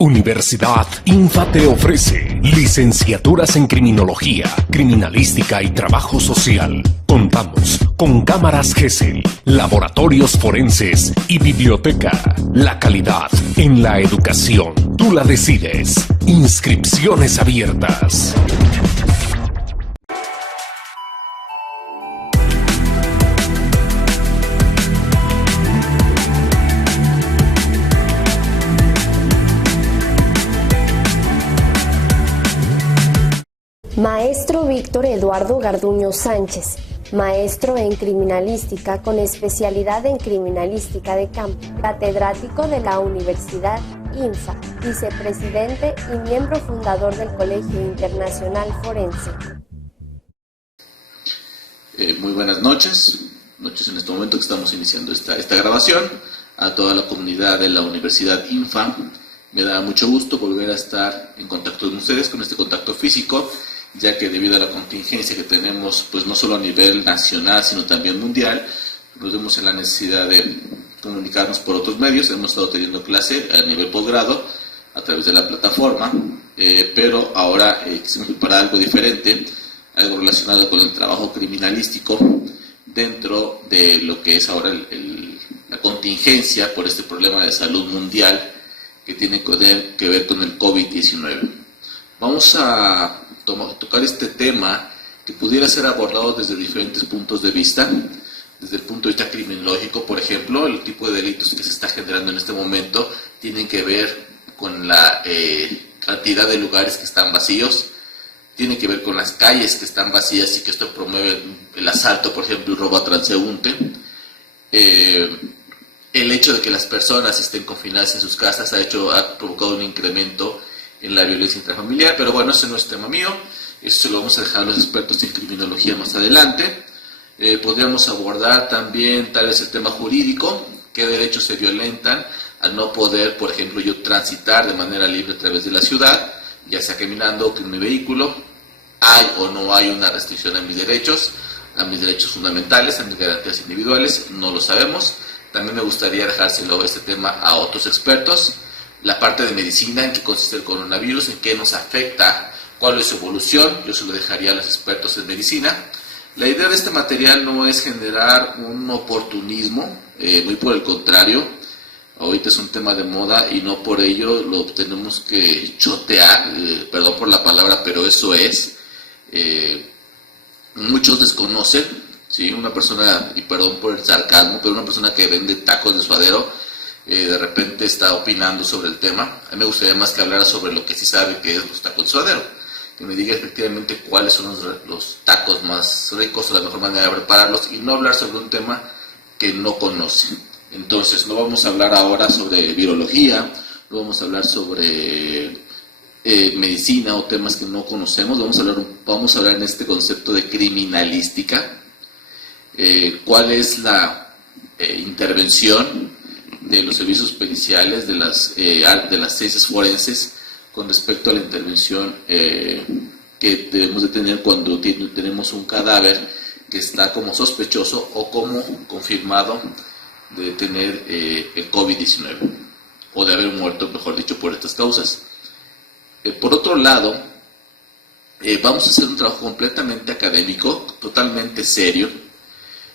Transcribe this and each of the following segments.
Universidad INFA te ofrece licenciaturas en criminología, criminalística y trabajo social. Contamos con cámaras GESEL, laboratorios forenses y biblioteca. La calidad en la educación, tú la decides. Inscripciones abiertas. Maestro Víctor Eduardo Garduño Sánchez, maestro en criminalística con especialidad en criminalística de campo, catedrático de la Universidad INFA, vicepresidente y miembro fundador del Colegio Internacional Forense. Muy buenas noches en este momento que estamos iniciando esta grabación. A toda la comunidad de la Universidad INFA, me da mucho gusto volver a estar en contacto con ustedes, con este contacto físico, ya que debido a la contingencia que tenemos, pues no solo a nivel nacional, sino también mundial, nos vemos en la necesidad de comunicarnos por otros medios. Hemos estado teniendo clase a nivel posgrado a través de la plataforma, pero ahora quisimos preparar algo diferente, algo relacionado con el trabajo criminalístico dentro de lo que es ahora la contingencia por este problema de salud mundial que tiene que ver con el COVID-19. Vamos a tocar este tema que pudiera ser abordado desde diferentes puntos de vista. Desde el punto de vista criminológico, por ejemplo, el tipo de delitos que se está generando en este momento tienen que ver con la cantidad de lugares que están vacíos, tiene que ver con las calles que están vacías y que esto promueve el asalto, por ejemplo, el robo a transeúnte. El hecho de que las personas estén confinadas en sus casas ha provocado un incremento en la violencia intrafamiliar, pero bueno, ese no es tema mío, eso se lo vamos a dejar a los expertos en criminología más adelante. Podríamos abordar también tal vez el tema jurídico, qué derechos se violentan al no poder, por ejemplo, yo transitar de manera libre a través de la ciudad, ya sea caminando o con mi vehículo. ¿Hay o no hay una restricción a mis derechos fundamentales, a mis garantías individuales? No lo sabemos. También me gustaría dejárselo este tema a otros expertos. La parte de medicina, en qué consiste el coronavirus, en qué nos afecta, cuál es su evolución, yo se lo dejaría a los expertos en medicina. La idea de este material no es generar un oportunismo, muy por el contrario, ahorita es un tema de moda y no por ello lo tenemos que chotear, perdón por la palabra, pero eso es. Muchos desconocen, ¿sí? Una persona, y perdón por el sarcasmo, pero una persona que vende tacos de suadero, de repente está opinando sobre el tema. A mí me gustaría más que hablar sobre lo que sí sabe, que es los tacos de suadero, que me diga efectivamente cuáles son los tacos más ricos o la mejor manera de prepararlos, y no hablar sobre un tema que no conoce. Entonces no vamos a hablar ahora sobre virología, no vamos a hablar sobre medicina o temas que no conocemos. Vamos a hablar en este concepto de criminalística, cuál es la intervención de los servicios periciales, de las ciencias forenses con respecto a la intervención que debemos de tener cuando tenemos un cadáver que está como sospechoso o como confirmado de tener el COVID-19 o de haber muerto, mejor dicho, por estas causas. Por otro lado, vamos a hacer un trabajo completamente académico, totalmente serio.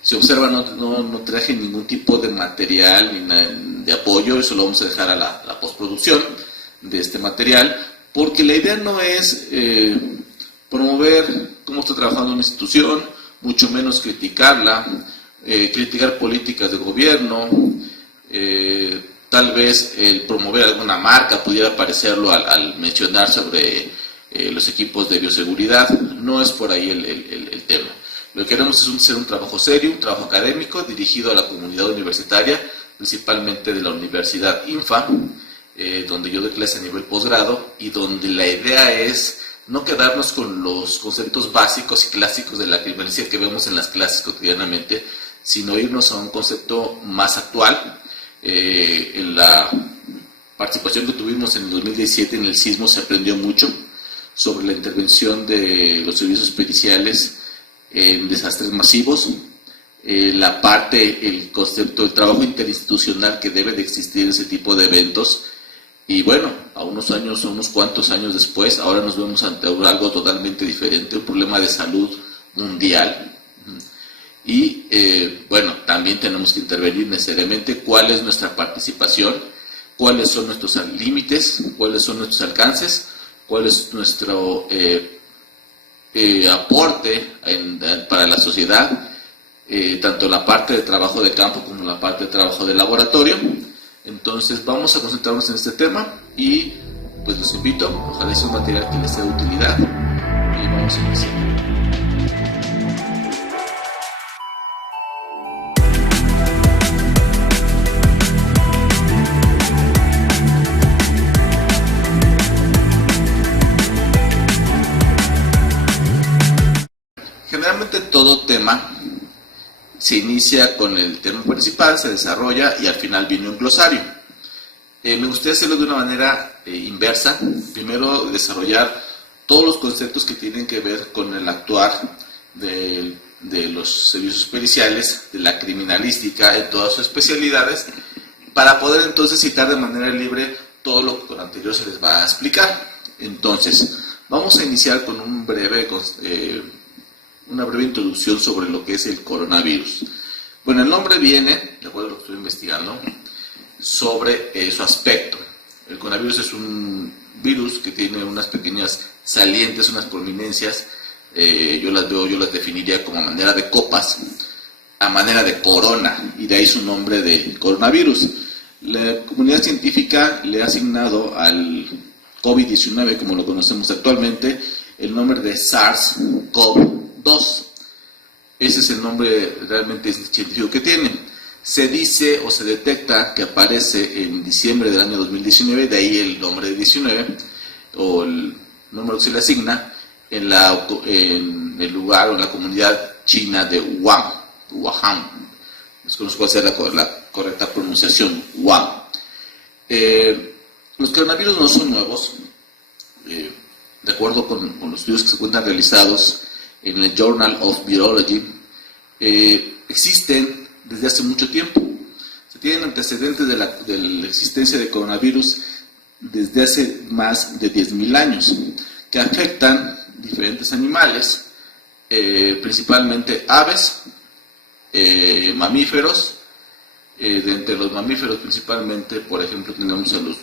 Si observan, no traje ningún tipo de material ni de apoyo, eso lo vamos a dejar a la postproducción de este material, porque la idea no es promover cómo está trabajando una institución, mucho menos criticarla, criticar políticas de gobierno, tal vez el promover alguna marca pudiera parecerlo al mencionar sobre los equipos de bioseguridad. No es por ahí el tema. Lo que queremos es hacer un trabajo serio, un trabajo académico dirigido a la comunidad universitaria, principalmente de la Universidad INFA, donde yo doy clase a nivel posgrado y donde la idea es no quedarnos con los conceptos básicos y clásicos de la criminalística que vemos en las clases cotidianamente, sino irnos a un concepto más actual. En la participación que tuvimos en el 2017 en el sismo se aprendió mucho sobre la intervención de los servicios periciales en desastres masivos, el concepto del trabajo interinstitucional que debe de existir en ese tipo de eventos, Y bueno, a unos cuantos años después, ahora nos vemos ante algo totalmente diferente, un problema de salud mundial. Y bueno, también tenemos que intervenir necesariamente cuál es nuestra participación, cuáles son nuestros límites, cuáles son nuestros alcances, cuál es nuestro aporte para la sociedad, tanto la parte de trabajo de campo como la parte de trabajo de laboratorio. Entonces vamos a concentrarnos en este tema y pues los invito, ojalá sea un material que les sea de utilidad y vamos a iniciar. Generalmente todo tema se inicia con el tema principal, se desarrolla y al final viene un glosario. Me gustaría hacerlo de una manera inversa. Primero desarrollar todos los conceptos que tienen que ver con el actuar de los servicios periciales, de la criminalística en todas sus especialidades, para poder entonces citar de manera libre todo lo que con anterior se les va a explicar. Entonces, vamos a iniciar con una breve introducción sobre lo que es el coronavirus. Bueno, el nombre viene, de acuerdo a lo que estoy investigando, sobre su aspecto. El coronavirus es un virus que tiene unas pequeñas salientes, unas prominencias, yo las definiría como a manera de copas, a manera de corona, y de ahí su nombre de coronavirus. La comunidad científica le ha asignado al COVID-19, como lo conocemos actualmente, el nombre de SARS-CoV-2. Ese es el nombre realmente científico que tiene. Se dice o se detecta que aparece en diciembre del año 2019, de ahí el nombre de 19, o el número que se le asigna, en el lugar o en la comunidad china de Wuhan. Desconozco cuál sea la correcta pronunciación, Wuhan. Los coronavirus no son nuevos. De acuerdo con los estudios que se encuentran realizados en el Journal of Virology, existen desde hace mucho tiempo. Se tienen antecedentes de la existencia de coronavirus desde hace más de 10.000 años, que afectan diferentes animales, principalmente aves, mamíferos. De entre los mamíferos principalmente, por ejemplo, tenemos a los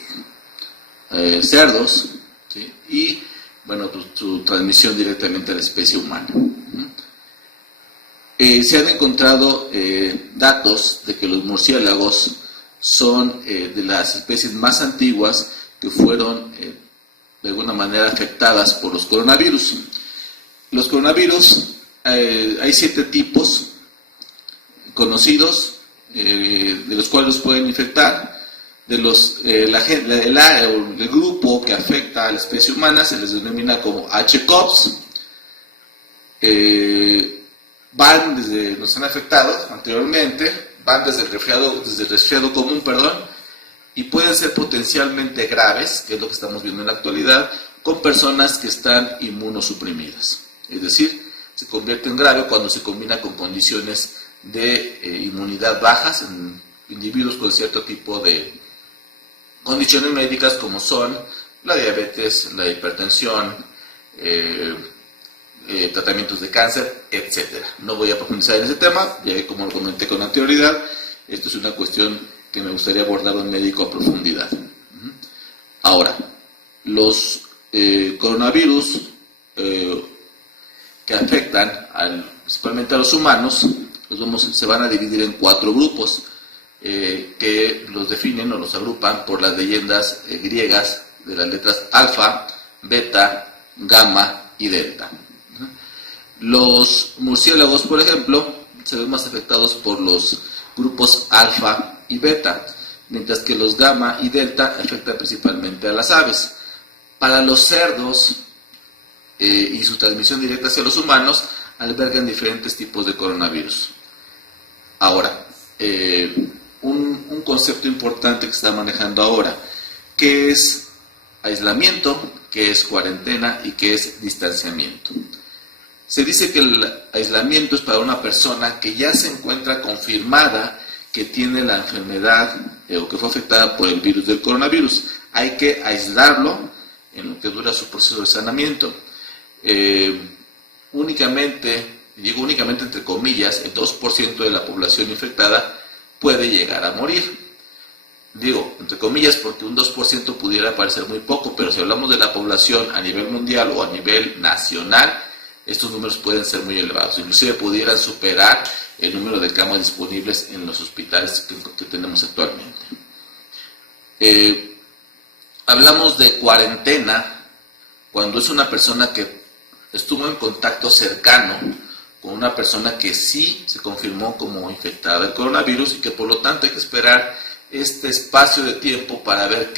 cerdos, ¿sí? Y bueno, su transmisión directamente a la especie humana. Se han encontrado datos de que los murciélagos son de las especies más antiguas que fueron de alguna manera afectadas por los coronavirus. Los coronavirus, hay 7 tipos conocidos, de los cuales los pueden infectar. El grupo que afecta a la especie humana se les denomina como H-CoVs. Nos han afectado anteriormente, van desde el resfriado común, y pueden ser potencialmente graves, que es lo que estamos viendo en la actualidad, con personas que están inmunosuprimidas. Es decir, se convierte en grave cuando se combina con condiciones de inmunidad bajas en individuos con cierto tipo de condiciones médicas como son la diabetes, la hipertensión, tratamientos de cáncer, etc. No voy a profundizar en ese tema, ya que como lo comenté con anterioridad, esto es una cuestión que me gustaría abordar un médico a profundidad. Ahora, los coronavirus que afectan principalmente a los humanos, se van a dividir en 4 grupos que los definen o los agrupan por las leyendas griegas de las letras alfa, beta, gamma y delta. Los murciélagos, por ejemplo, se ven más afectados por los grupos alfa y beta, mientras que los gamma y delta afectan principalmente a las aves. Para los cerdos y su transmisión directa hacia los humanos, albergan diferentes tipos de coronavirus. Ahora, un concepto importante que se está manejando ahora, que es aislamiento, que es cuarentena y que es distanciamiento. Se dice que el aislamiento es para una persona que ya se encuentra confirmada que tiene la enfermedad o que fue afectada por el virus del coronavirus. Hay que aislarlo en lo que dura su proceso de sanamiento. Únicamente entre comillas, el 2% de la población infectada puede llegar a morir. Digo, entre comillas, porque un 2% pudiera parecer muy poco, pero si hablamos de la población a nivel mundial o a nivel nacional, estos números pueden ser muy elevados. Inclusive pudieran superar el número de camas disponibles en los hospitales que tenemos actualmente. Hablamos de cuarentena cuando es una persona que estuvo en contacto cercano con una persona que sí se confirmó como infectada del coronavirus y que por lo tanto hay que esperar este espacio de tiempo para ver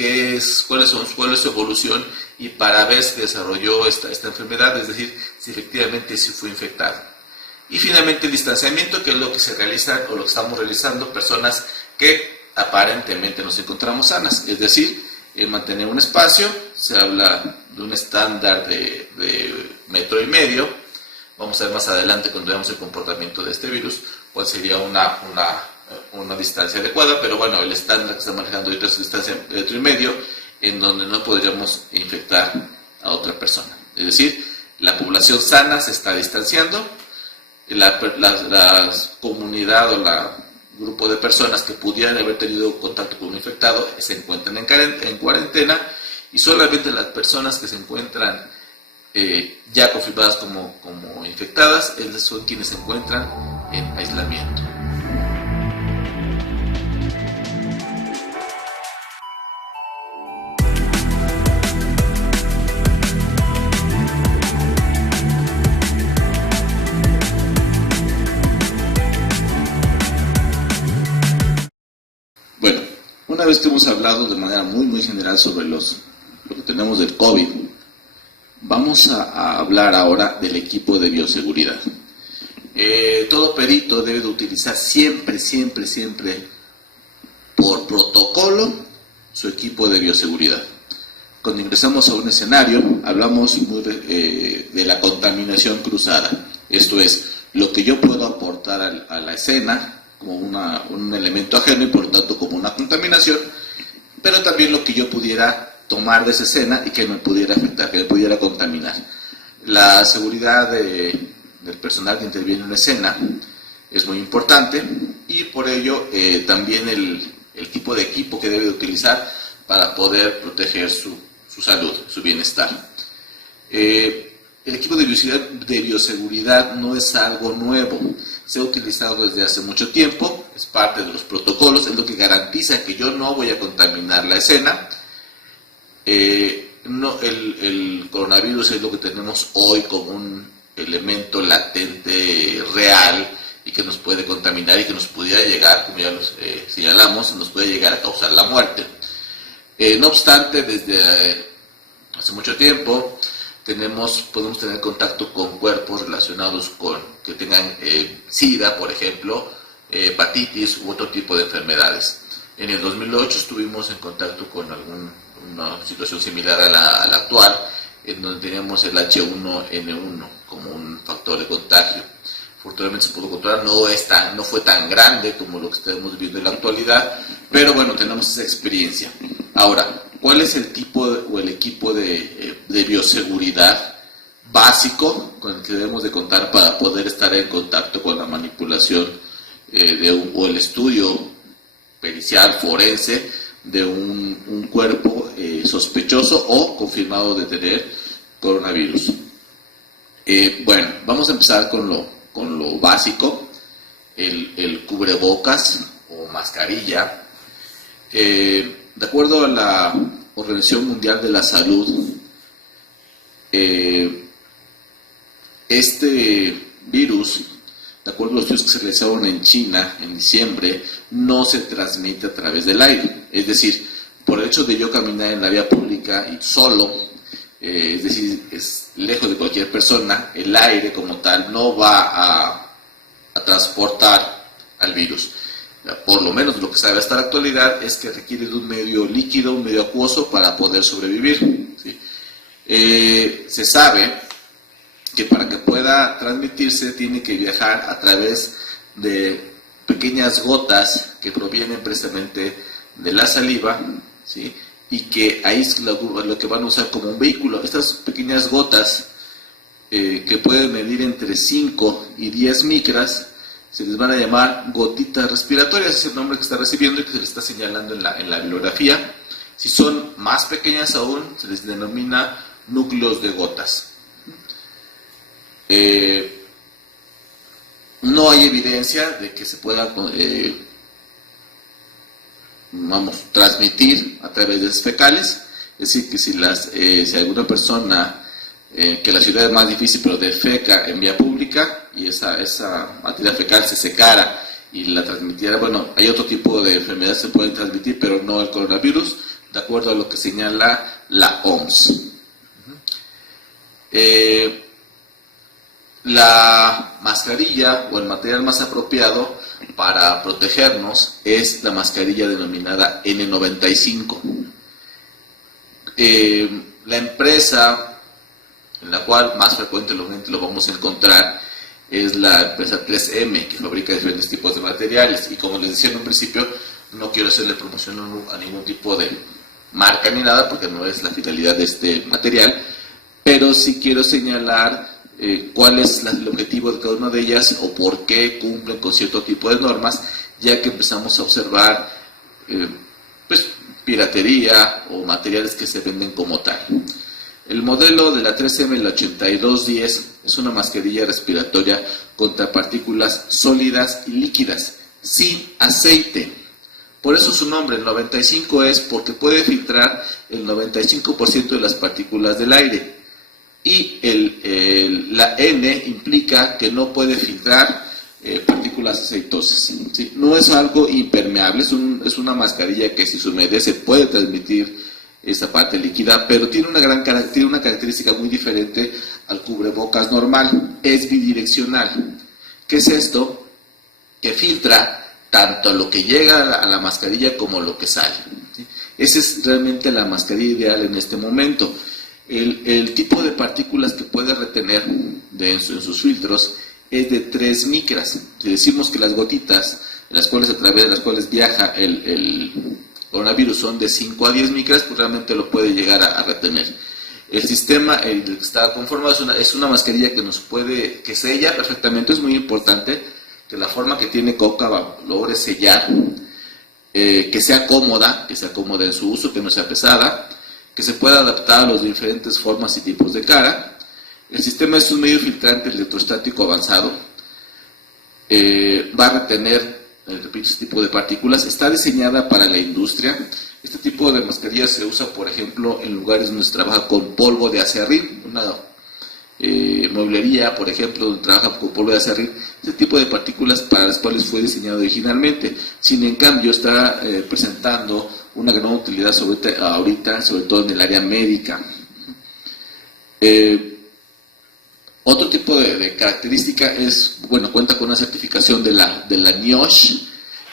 cuál es su evolución y para ver si desarrolló esta enfermedad, es decir, si efectivamente sí fue infectado. Y finalmente el distanciamiento, que es lo que se realiza o lo que estamos realizando personas que aparentemente nos encontramos sanas, es decir, mantener un espacio. Se habla de un estándar de 1,5 metros. Vamos a ver más adelante, cuando veamos el comportamiento de este virus, cuál sería una distancia adecuada, pero bueno, el estándar que está manejando ahorita es distancia de 1,5 metros, en donde no podríamos infectar a otra persona. Es decir, la población sana se está distanciando, la comunidad o el grupo de personas que pudieran haber tenido contacto con un infectado se encuentran en cuarentena, y solamente las personas que se encuentran ya confirmadas como infectadas son quienes se encuentran en aislamiento. Bueno, una vez que hemos hablado de manera muy general sobre lo que tenemos del COVID, vamos a hablar ahora del equipo de bioseguridad. Todo perito debe de utilizar siempre por protocolo su equipo de bioseguridad. Cuando ingresamos a un escenario, hablamos de la contaminación cruzada. Esto es, lo que yo puedo aportar a la escena como un elemento ajeno y por lo tanto como una contaminación, pero también lo que yo pudiera tomar de esa escena y que me pudiera afectar, que me pudiera contaminar. La seguridad del personal que interviene en una escena es muy importante, y por ello también el tipo de equipo que debe de utilizar para poder proteger su salud, su bienestar. El equipo de bioseguridad no es algo nuevo, se ha utilizado desde hace mucho tiempo, es parte de los protocolos, es lo que garantiza que yo no voy a contaminar la escena. El coronavirus es lo que tenemos hoy como un elemento latente real y que nos puede contaminar y que nos pudiera llegar, como ya lo señalamos, nos puede llegar a causar la muerte. No obstante, desde hace mucho tiempo podemos tener contacto con cuerpos relacionados con que tengan SIDA, por ejemplo, hepatitis u otro tipo de enfermedades. En el 2008 estuvimos en contacto con una situación similar a la actual, en donde teníamos el H1N1 como un factor de contagio. Afortunadamente se pudo controlar, no fue tan grande como lo que estamos viviendo en la actualidad, pero bueno, tenemos esa experiencia. Ahora, ¿cuál es el tipo o el equipo de bioseguridad básico con el que debemos de contar para poder estar en contacto con la manipulación o el estudio pericial forense de un cuerpo sospechoso o confirmado de tener coronavirus? Bueno, vamos a empezar con lo básico, el cubrebocas o mascarilla. De acuerdo a la Organización Mundial de la Salud, este virus, de acuerdo a los estudios que se realizaron en China en diciembre, no se transmite a través del aire. Es decir, por el hecho de yo caminar en la vía pública y solo, es decir, es lejos de cualquier persona, el aire como tal no va a transportar al virus. Por lo menos lo que se sabe hasta la actualidad es que requiere de un medio líquido, un medio acuoso para poder sobrevivir, ¿sí? Se sabe que para que pueda transmitirse tiene que viajar a través de pequeñas gotas que provienen precisamente de la saliva, ¿sí? Y que ahí es lo que van a usar como un vehículo. Estas pequeñas gotas que pueden medir entre 5 y 10 micras, se les van a llamar gotitas respiratorias, es el nombre que está recibiendo y que se les está señalando en la bibliografía. Si son más pequeñas aún, se les denomina núcleos de gotas. No hay evidencia de que se pueda transmitir a través de las fecales, es decir, que si alguna persona que la ciudad es más difícil, pero defeca en vía pública y esa materia fecal se secara y la transmitiera, bueno, hay otro tipo de enfermedades que se pueden transmitir, pero no el coronavirus, de acuerdo a lo que señala la OMS. La mascarilla o el material más apropiado para protegernos es la mascarilla denominada N95. La empresa en la cual más frecuentemente lo vamos a encontrar es la empresa 3M, que fabrica diferentes tipos de materiales, y como les decía en un principio, no quiero hacerle promoción a ningún tipo de marca ni nada, porque no es la finalidad de este material, pero sí quiero señalar cuál es el objetivo de cada una de ellas o por qué cumplen con cierto tipo de normas, ya que empezamos a observar piratería o materiales que se venden como tal. El modelo de la 3M, el 8210, es una mascarilla respiratoria contra partículas sólidas y líquidas, sin aceite. Por eso su nombre, el 95, es porque puede filtrar el 95% de las partículas del aire. Y la N implica que no puede filtrar partículas aceitosas, ¿sí? No es algo impermeable, es una mascarilla que si se humedece puede transmitir esa parte líquida, pero tiene una característica muy diferente al cubrebocas normal, es bidireccional. ¿Qué es esto? Que filtra tanto lo que llega a la mascarilla como lo que sale, ¿sí? Esa es realmente la mascarilla ideal en este momento. El tipo de partículas que puede retener en sus filtros es de 3 micras. Si decimos que las gotitas, a través de las cuales viaja el coronavirus, son de 5 a 10 micras, pues realmente lo puede llegar a retener. El sistema del que está conformado es una mascarilla que sella perfectamente. Es muy importante que la forma que tiene Coca logre sellar, que sea cómoda en su uso, que no sea pesada, que se pueda adaptar a las diferentes formas y tipos de cara. El sistema es un medio filtrante electrostático avanzado, va a retener, repito, este tipo de partículas. Está diseñada para la industria. Este tipo de mascarilla se usa, por ejemplo, en lugares donde se trabaja con polvo de acerrín, una mueblería, por ejemplo, donde trabaja con polvo de acerrín. Este tipo de partículas para las cuales fue diseñado originalmente. Sin en cambio, está presentando una gran utilidad ahorita, sobre todo en el área médica. Otro tipo de característica cuenta con una certificación de la NIOSH,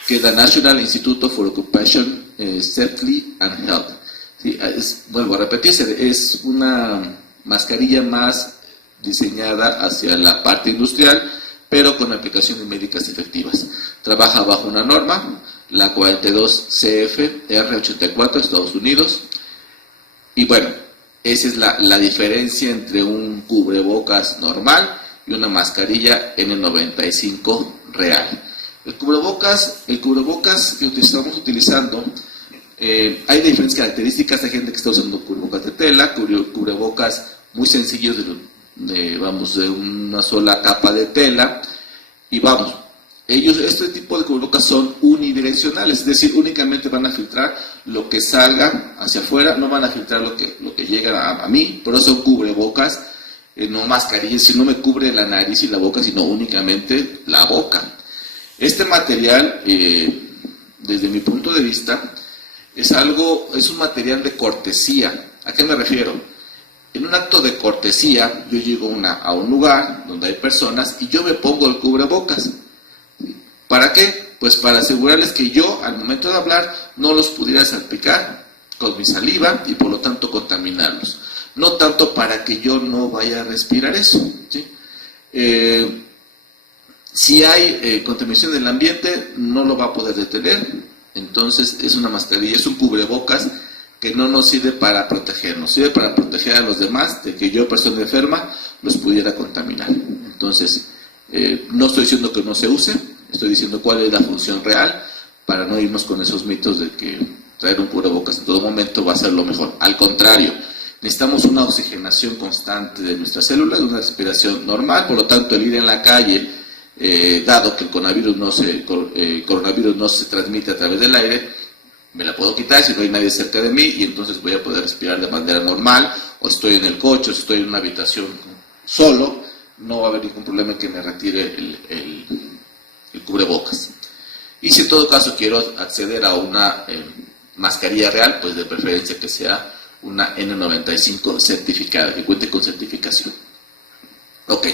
que es la National Institute for Occupation Safety and Health. Sí, vuelvo a repetirse, es una mascarilla más diseñada hacia la parte industrial, pero con aplicaciones médicas efectivas. Trabaja bajo una norma, la 42 CFR84 de Estados Unidos, y bueno, esa es la diferencia entre un cubrebocas normal y una mascarilla N95 real. El cubrebocas que estamos utilizando, hay diferentes características. Hay gente que está usando cubrebocas de tela, cubrebocas muy sencillos de una sola capa de tela, y este tipo de cubrebocas son unidireccionales, es decir, únicamente van a filtrar lo que salga hacia afuera, no van a filtrar lo que llega a mí. Por eso son cubrebocas, no mascarillas, si no me cubre la nariz y la boca, sino únicamente la boca. Este material, desde mi punto de vista, es un material de cortesía. ¿A qué me refiero? En un acto de cortesía, yo llego a un lugar donde hay personas y yo me pongo el cubrebocas. ¿Para qué? Pues para asegurarles que yo, al momento de hablar, no los pudiera salpicar con mi saliva y por lo tanto contaminarlos. No tanto para que yo no vaya a respirar eso, ¿sí? Si hay contaminación en el ambiente, no lo va a poder detener. Entonces es una mascarilla, es un cubrebocas que no nos sirve para protegernos, sirve para proteger a los demás de que yo, persona enferma, los pudiera contaminar. Entonces, no estoy diciendo que no se use, estoy diciendo cuál es la función real para no irnos con esos mitos de que traer un cubrebocas en todo momento va a ser lo mejor. Al contrario, necesitamos una oxigenación constante de nuestras células, una respiración normal, por lo tanto el ir en la calle, dado que el coronavirus no se transmite a través del aire, me la puedo quitar si no hay nadie cerca de mí y entonces voy a poder respirar de manera normal, o estoy en el coche, o estoy en una habitación solo, no va a haber ningún problema en que me retire el cubrebocas. Y si en todo caso quiero acceder a una mascarilla real, pues de preferencia que sea una N95 certificada, que cuente con certificación. Ok,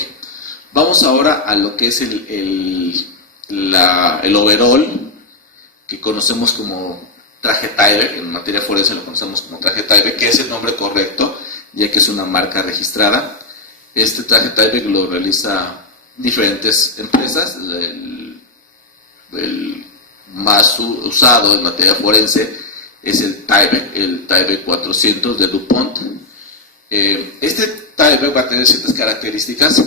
vamos ahora a lo que es el overall, que conocemos como traje Tyvek. En materia forense lo conocemos como traje Tyvek, que es el nombre correcto, ya que es una marca registrada. Este traje Tyvek lo realiza diferentes empresas. El más usado en materia forense es el Tyvek 400 de DuPont. Este Tyvek va a tener ciertas características.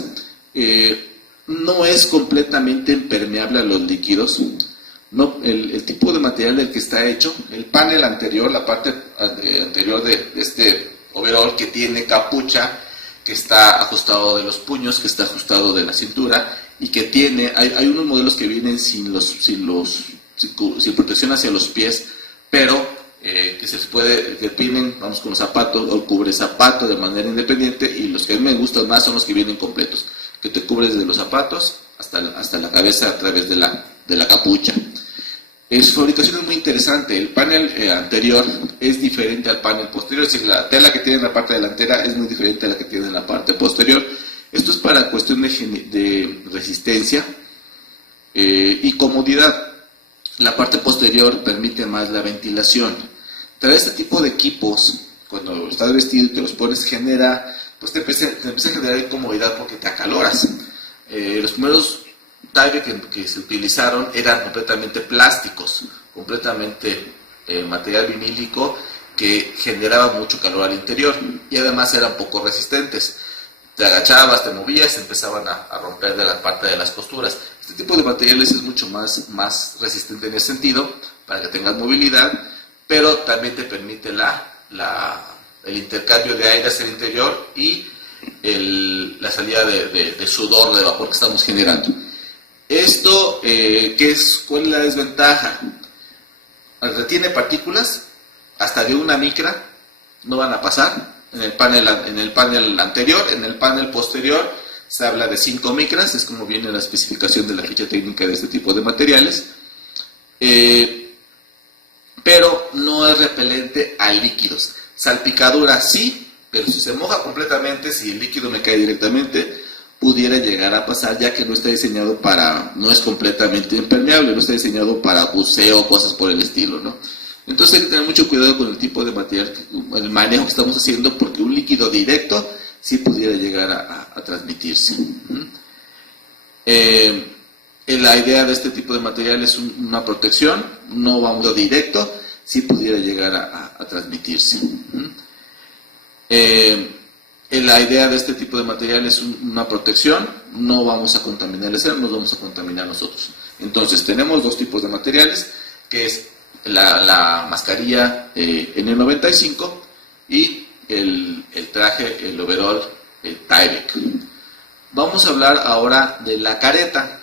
No es completamente impermeable a los líquidos. No, el tipo de material del que está hecho, el panel anterior, la parte anterior de este overall, que tiene capucha, que está ajustado de los puños, que está ajustado de la cintura, y que tiene, hay unos modelos que vienen sin protección hacia los pies, pero que se les puede, que tienen, vamos, con los zapatos o cubre zapato de manera independiente, y los que a mí me gustan más son los que vienen completos, que te cubres desde los zapatos hasta la cabeza a través de la capucha. Su fabricación es muy interesante. El panel anterior es diferente al panel posterior, es decir, la tela que tiene en la parte delantera es muy diferente a la que tiene en la parte posterior. Esto es para cuestión de resistencia y comodidad. La parte posterior permite más la ventilación. Traer este tipo de equipos, cuando estás vestido y te los pones, pues te empieza a generar incomodidad porque te acaloras. Los primeros Tyvek que se utilizaron eran completamente plásticos, completamente material vinílico, que generaba mucho calor al interior y además eran poco resistentes. Te agachabas, te movías, empezaban a romper de la parte de las costuras. Este tipo de materiales es mucho más resistente en ese sentido, para que tengas movilidad, pero también te permite el intercambio de aire hacia el interior y la salida de sudor, de vapor que estamos generando. Esto, ¿cuál es la desventaja? Retiene partículas hasta de una micra, no van a pasar en el panel anterior. En el panel posterior se habla de 5 micras, es como viene la especificación de la ficha técnica de este tipo de materiales, pero no es repelente a líquidos. Salpicadura sí, pero si se moja completamente, si el líquido me cae directamente, pudiera llegar a pasar, ya que no está diseñado no es completamente impermeable, no está diseñado para buceo o cosas por el estilo, ¿no? Entonces hay que tener mucho cuidado con el tipo de material, el manejo que estamos haciendo, porque un líquido directo sí pudiera llegar a transmitirse. La idea de este tipo de material es una protección, no va a un directo, sí pudiera llegar a transmitirse. La idea de este tipo de material es una protección, no vamos a contaminar el ser, nos vamos a contaminar nosotros. Entonces tenemos dos tipos de materiales, que es la mascarilla N95 y el traje, el overall Tyvek. Vamos a hablar ahora de la careta.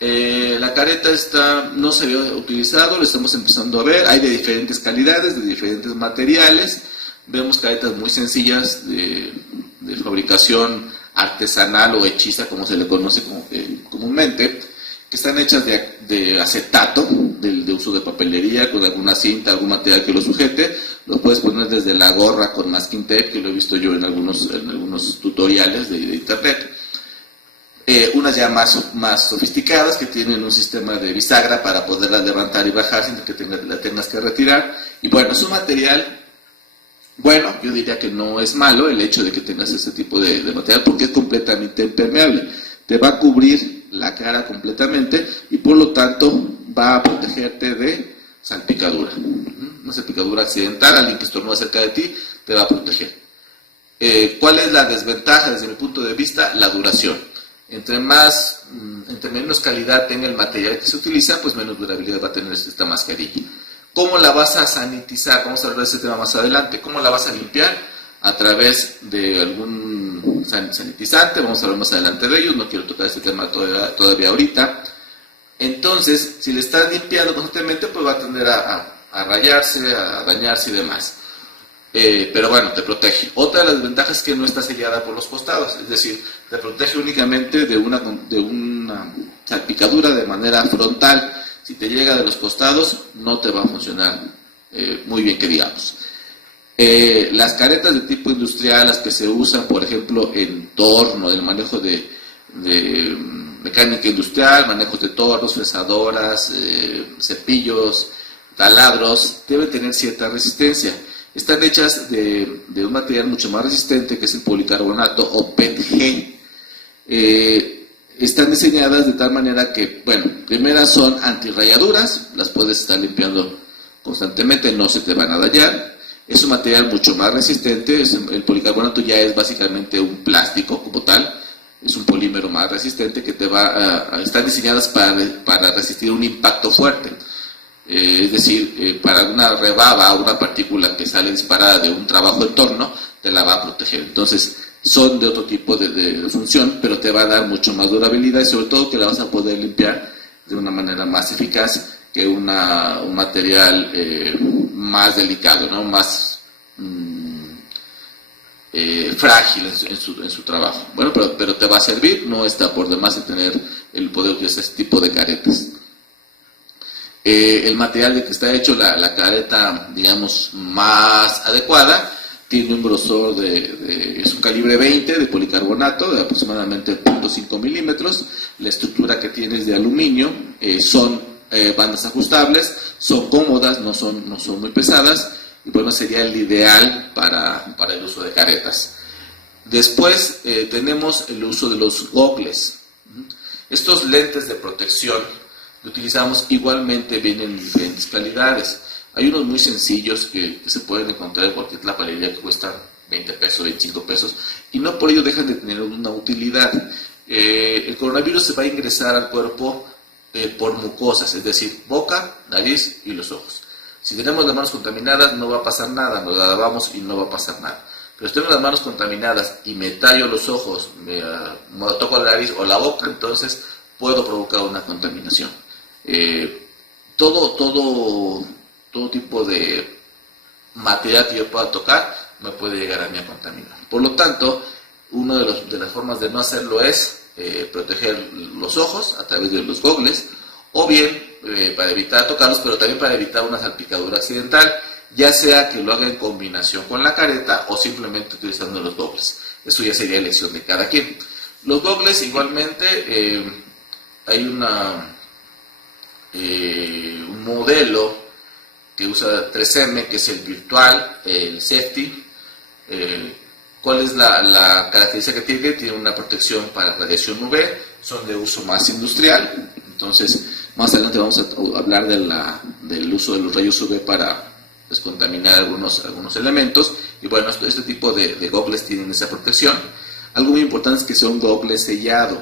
La careta no se había utilizado, lo estamos empezando a ver, hay de diferentes calidades, de diferentes materiales. Vemos caretas muy sencillas de fabricación artesanal o hechiza, como se le conoce comúnmente, que están hechas de acetato, de uso de papelería, con alguna cinta, algún material que lo sujete. Lo puedes poner desde la gorra con masking tape, que lo he visto yo en algunos tutoriales de internet. Unas ya más sofisticadas, que tienen un sistema de bisagra para poderla levantar y bajar sin que la tengas que retirar. Y bueno, es un material bueno. Yo diría que no es malo el hecho de que tengas este tipo de material, porque es completamente impermeable. Te va a cubrir la cara completamente y por lo tanto va a protegerte de salpicadura. Una salpicadura accidental, alguien que estornuda cerca de ti te va a proteger. ¿Cuál es la desventaja desde mi punto de vista? La duración. Entre menos calidad tenga el material que se utiliza, pues menos durabilidad va a tener esta mascarilla. ¿Cómo la vas a sanitizar? Vamos a hablar de ese tema más adelante. ¿Cómo la vas a limpiar? A través de algún sanitizante, vamos a hablar más adelante de ellos, no quiero tocar este tema todavía ahorita. Entonces, si le estás limpiando constantemente, pues va a tender a rayarse, a dañarse y demás. Pero bueno, te protege. Otra de las desventajas es que no está sellada por los costados, es decir, te protege únicamente de una salpicadura de manera frontal. Si te llega de los costados, no te va a funcionar muy bien, que digamos. Las caretas de tipo industrial, las que se usan, por ejemplo, en torno, el manejo de mecánica industrial, manejos de tornos, fresadoras, cepillos, taladros, deben tener cierta resistencia. Están hechas de un material mucho más resistente, que es el policarbonato o PETG. Están diseñadas de tal manera que, bueno, primero son antirrayaduras, las puedes estar limpiando constantemente, no se te van a dañar. Es un material mucho más resistente, el policarbonato ya es básicamente un plástico como tal, es un polímero más resistente que están diseñadas para resistir un impacto fuerte. Es decir, para una rebaba o una partícula que sale disparada de un trabajo en torno, te la va a proteger. Entonces, son de otro tipo de función, pero te va a dar mucho más durabilidad y sobre todo que la vas a poder limpiar de una manera más eficaz que un material más delicado, ¿no? Más frágil en su trabajo. Bueno, pero te va a servir, no está por demás en tener el poder de ese tipo de caretas. El material de que está hecho la careta, digamos, más adecuada, tiene un grosor es un calibre 20 de policarbonato, de aproximadamente 0.5 milímetros. La estructura que tiene es de aluminio, son bandas ajustables, son cómodas, no son muy pesadas, y bueno, sería el ideal para el uso de caretas. Después tenemos el uso de los gogles. Estos lentes de protección que utilizamos igualmente vienen en diferentes calidades. Hay unos muy sencillos que se pueden encontrar en cualquier tlapalería que cuestan 20 pesos, 25 pesos, y no por ello dejan de tener una utilidad. El coronavirus se va a ingresar al cuerpo por mucosas, es decir, boca, nariz y los ojos. Si tenemos las manos contaminadas no va a pasar nada, nos la lavamos y no va a pasar nada. Pero si tengo las manos contaminadas y me tallo los ojos, me toco la nariz o la boca, entonces puedo provocar una contaminación. Todo tipo de material que yo pueda tocar me puede llegar a mí a contaminar. Por lo tanto, una de las formas de no hacerlo es proteger los ojos a través de los gogles, o bien para evitar tocarlos, pero también para evitar una salpicadura accidental, ya sea que lo haga en combinación con la careta o simplemente utilizando los gogles. Eso ya sería elección de cada quien. Los gogles igualmente hay un modelo que usa 3M, que es el virtual, el safety. ¿Cuál es la característica que tiene? Tiene una protección para radiación UV, son de uso más industrial. Entonces, más adelante vamos a hablar del uso de los rayos UV para descontaminar algunos elementos. Y bueno, este tipo de gogles tienen esa protección. Algo muy importante es que sea un gogle sellado,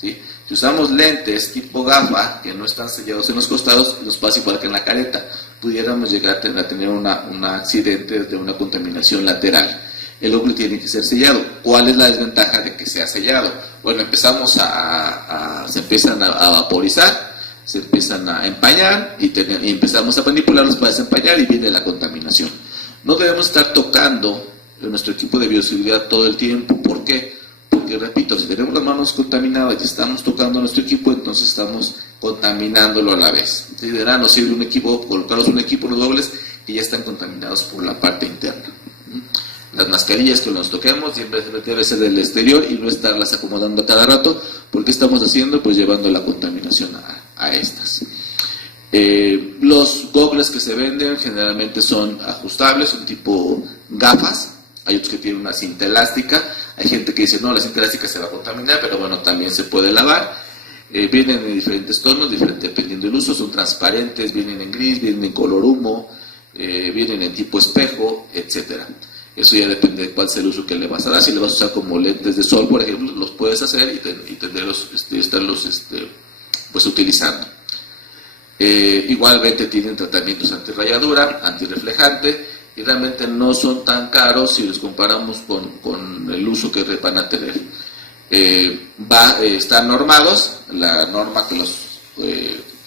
¿sí? Si usamos lentes tipo gafa que no están sellados en los costados, nos pasa igual que en la careta. Pudiéramos llegar a tener un accidente de una contaminación lateral. El gogle tiene que ser sellado. ¿Cuál es la desventaja de que sea sellado? Bueno, se empiezan a vaporizar, se empiezan a empañar y empezamos a manipularlos para desempañar y viene la contaminación. No debemos estar tocando nuestro equipo de bioseguridad todo el tiempo. ¿Por qué? Porque, repito, si tenemos las manos contaminadas y estamos tocando nuestro equipo, entonces estamos contaminándolo a la vez. Entonces, de nada nos sirve colocarlos un equipo, los dobles, que ya están contaminados por la parte interna. Las mascarillas que nos toquemos siempre debe ser del exterior y no estarlas acomodando a cada rato, porque estamos haciendo, pues llevando la contaminación a estas. Los gogles que se venden generalmente son ajustables, son tipo gafas. Hay otros que tienen una cinta elástica. Hay gente que dice, no, la cinta elástica se va a contaminar, pero bueno, también se puede lavar. Vienen en diferentes tonos, dependiendo del uso, son transparentes, vienen en gris, vienen en color humo, vienen en tipo espejo, etcétera. Eso ya depende de cuál sea el uso que le vas a dar. Si le vas a usar como lentes de sol, por ejemplo, los puedes hacer y tenerlos, estarlos pues utilizando. Igualmente tienen tratamientos antirrayadura, antirreflejante, y realmente no son tan caros si los comparamos con el uso que van a tener. Están normados. La norma que los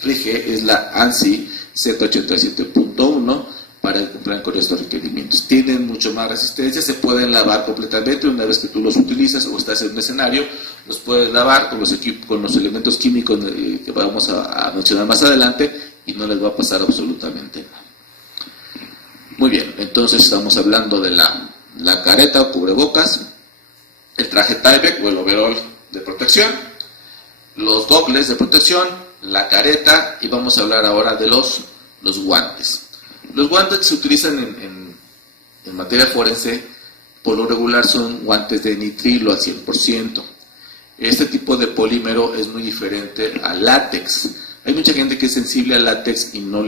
rige es la ANSI Z87.1 para que cumplan con estos requerimientos. Tienen mucho más resistencia, se pueden lavar completamente una vez que tú los utilizas o estás en un escenario, los puedes lavar con los elementos químicos que vamos a mencionar más adelante y no les va a pasar absolutamente nada. Muy bien, entonces estamos hablando de la careta o cubrebocas, el traje Tyvek o el overall de protección, los dobles de protección, la careta, y vamos a hablar ahora de los guantes. Los guantes que se utilizan en materia forense, por lo regular son guantes de nitrilo al 100%. Este tipo de polímero es muy diferente al látex. Hay mucha gente que es sensible al látex y no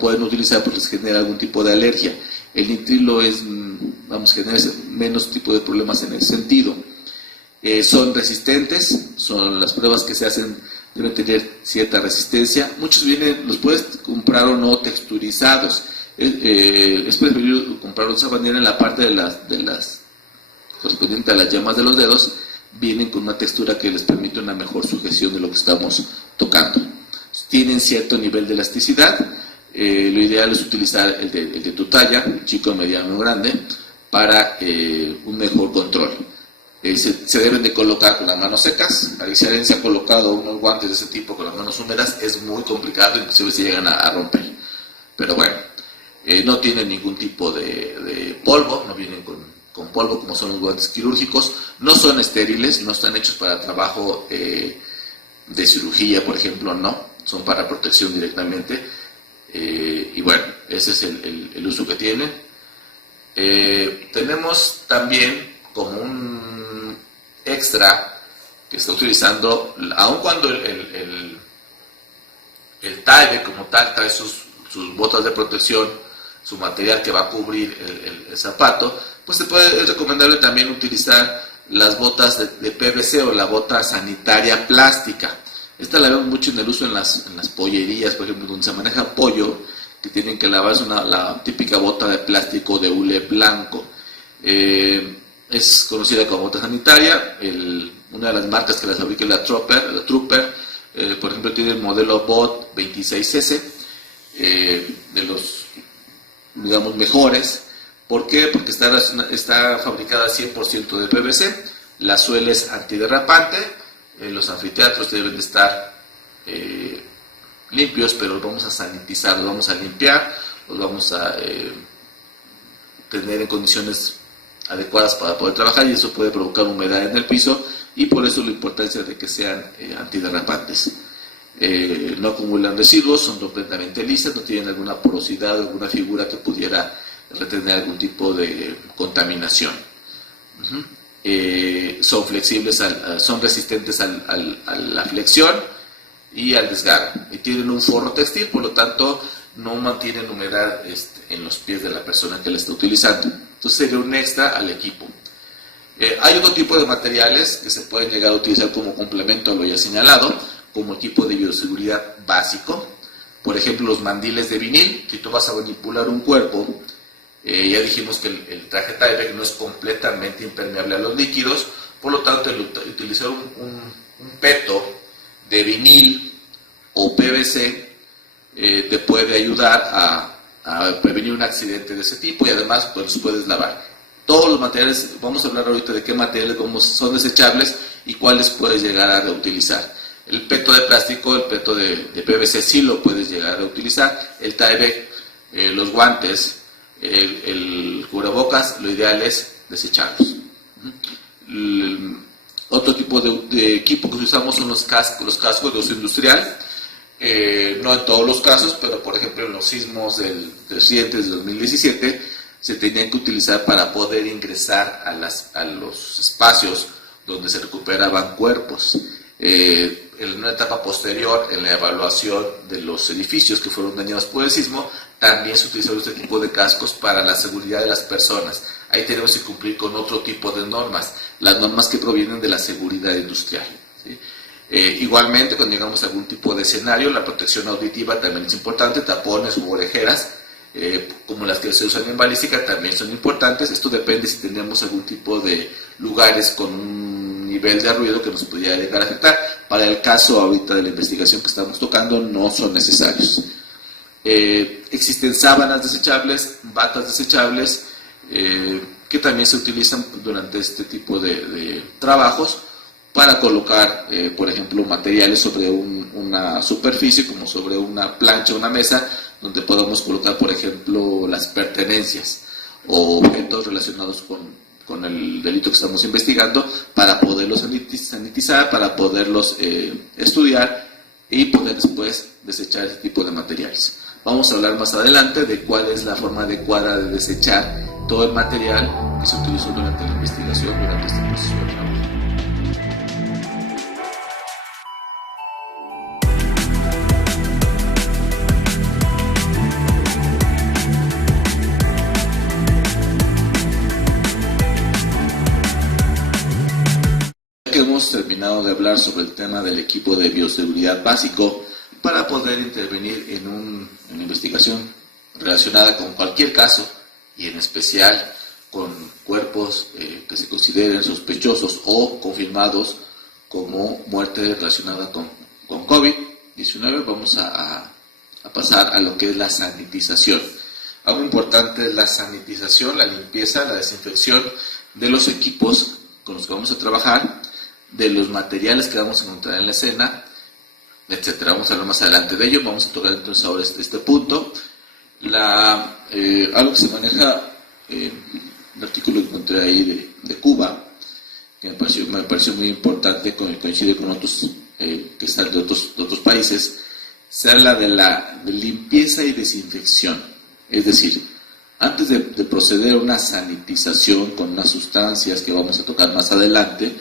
pueden utilizar porque les genera algún tipo de alergia. El nitrilo genera menos tipo de problemas en ese sentido. Son resistentes, son las pruebas que se hacen, deben tener cierta resistencia. Muchos los puedes comprar o no texturizados. Es preferible comprarlos de esa manera. En la parte de las correspondiente a las yemas de los dedos, vienen con una textura que les permite una mejor sujeción de lo que estamos tocando. Tienen cierto nivel de elasticidad. Lo ideal es utilizar el de tu talla, chico, mediano o grande, para un mejor control. Se deben de colocar con las manos secas. Si alguien se ha colocado unos guantes de ese tipo con las manos húmedas, es muy complicado, inclusive se llegan a romper. Pero bueno, no tienen ningún tipo de polvo, no vienen con polvo como son los guantes quirúrgicos, no son estériles, no están hechos para trabajo de cirugía, por ejemplo, no, son para protección directamente. Y bueno, ese es el uso que tienen. Tenemos también como un extra que está utilizando, aun cuando el Tyvek como tal trae sus botas de protección, su material que va a cubrir el zapato, pues es recomendable también utilizar las botas de PVC o la bota sanitaria plástica. Esta la vemos mucho en el uso en las pollerías, por ejemplo, donde se maneja pollo, que tienen que lavarse la típica bota de plástico de hule blanco. Es conocida como bota sanitaria. Una de las marcas que la fabrica es la Trooper. Por ejemplo, tiene el modelo BOT 26S, de los, digamos, mejores. ¿Por qué? Porque está fabricada 100% de PVC, la suela es antiderrapante. Los anfiteatros deben de estar limpios, pero los vamos a sanitizar, los vamos a limpiar, los vamos a tener en condiciones adecuadas para poder trabajar, y eso puede provocar humedad en el piso, y por eso la importancia de que sean antiderrapantes. No acumulan residuos, son completamente lisas, no tienen alguna porosidad, alguna figura que pudiera retener algún tipo de contaminación. Son flexibles, son resistentes a la flexión y al desgarre, y tienen un forro textil, por lo tanto no mantienen humedad en los pies de la persona que la está utilizando. Entonces sería un extra al equipo. Hay otro tipo de materiales que se pueden llegar a utilizar como complemento a lo ya señalado, como equipo de bioseguridad básico. Por ejemplo, los mandiles de vinil. Si tú vas a manipular un cuerpo, ya dijimos que el traje Tyvek no es completamente impermeable a los líquidos, por lo tanto utilizar un peto de vinil o PVC te puede ayudar a prevenir un accidente de ese tipo, y además pues los puedes lavar. Todos los materiales, vamos a hablar ahorita de qué materiales son desechables y cuáles puedes llegar a reutilizar. El peto de plástico, el peto de PVC sí lo puedes llegar a utilizar. El Tyvek, los guantes, el cubrebocas, lo ideal es desecharlos. Otro tipo de equipo que usamos son los cascos de uso industrial. No en todos los casos, pero por ejemplo en los sismos del recientes de 2017 se tenían que utilizar para poder ingresar a los espacios donde se recuperaban cuerpos. en una etapa posterior, en la evaluación de los edificios que fueron dañados por el sismo, también se utilizaron este tipo de cascos para la seguridad de las personas. Ahí tenemos que cumplir con otro tipo de normas, las normas que provienen de la seguridad industrial, ¿sí? Igualmente, cuando llegamos a algún tipo de escenario, la protección auditiva también es importante, tapones u orejeras, como las que se usan en balística, también son importantes. Esto depende si tenemos algún tipo de lugares con un nivel de ruido que nos pudiera llegar a afectar. Para el caso ahorita de la investigación que estamos tocando, no son necesarios. Existen sábanas desechables, batas desechables, que también se utilizan durante este tipo de trabajos para colocar, por ejemplo, materiales sobre una superficie, como sobre una plancha o una mesa, donde podamos colocar, por ejemplo, las pertenencias o objetos relacionados con el delito que estamos investigando, para poderlos sanitizar, para poderlos estudiar y poder después desechar ese tipo de materiales. Vamos a hablar más adelante de cuál es la forma adecuada de desechar todo el material que se utilizó durante la investigación, durante este proceso de trabajo. Hemos terminado de hablar sobre el tema del equipo de bioseguridad básico para poder intervenir en una investigación relacionada con cualquier caso y en especial con cuerpos que se consideren sospechosos o confirmados como muerte relacionada con COVID-19. Vamos a pasar a lo que es la sanitización. Algo importante es la sanitización, la limpieza, la desinfección de los equipos con los que vamos a trabajar, de los materiales que vamos a encontrar en la escena, etcétera. Vamos a hablar más adelante de ello. Vamos a tocar entonces ahora este punto. Algo que se maneja, un artículo que encontré ahí de Cuba, que me pareció muy importante, coincide con otros que están de otros países. Se habla de limpieza y desinfección. Es decir, antes de proceder a una sanitización con unas sustancias que vamos a tocar más adelante,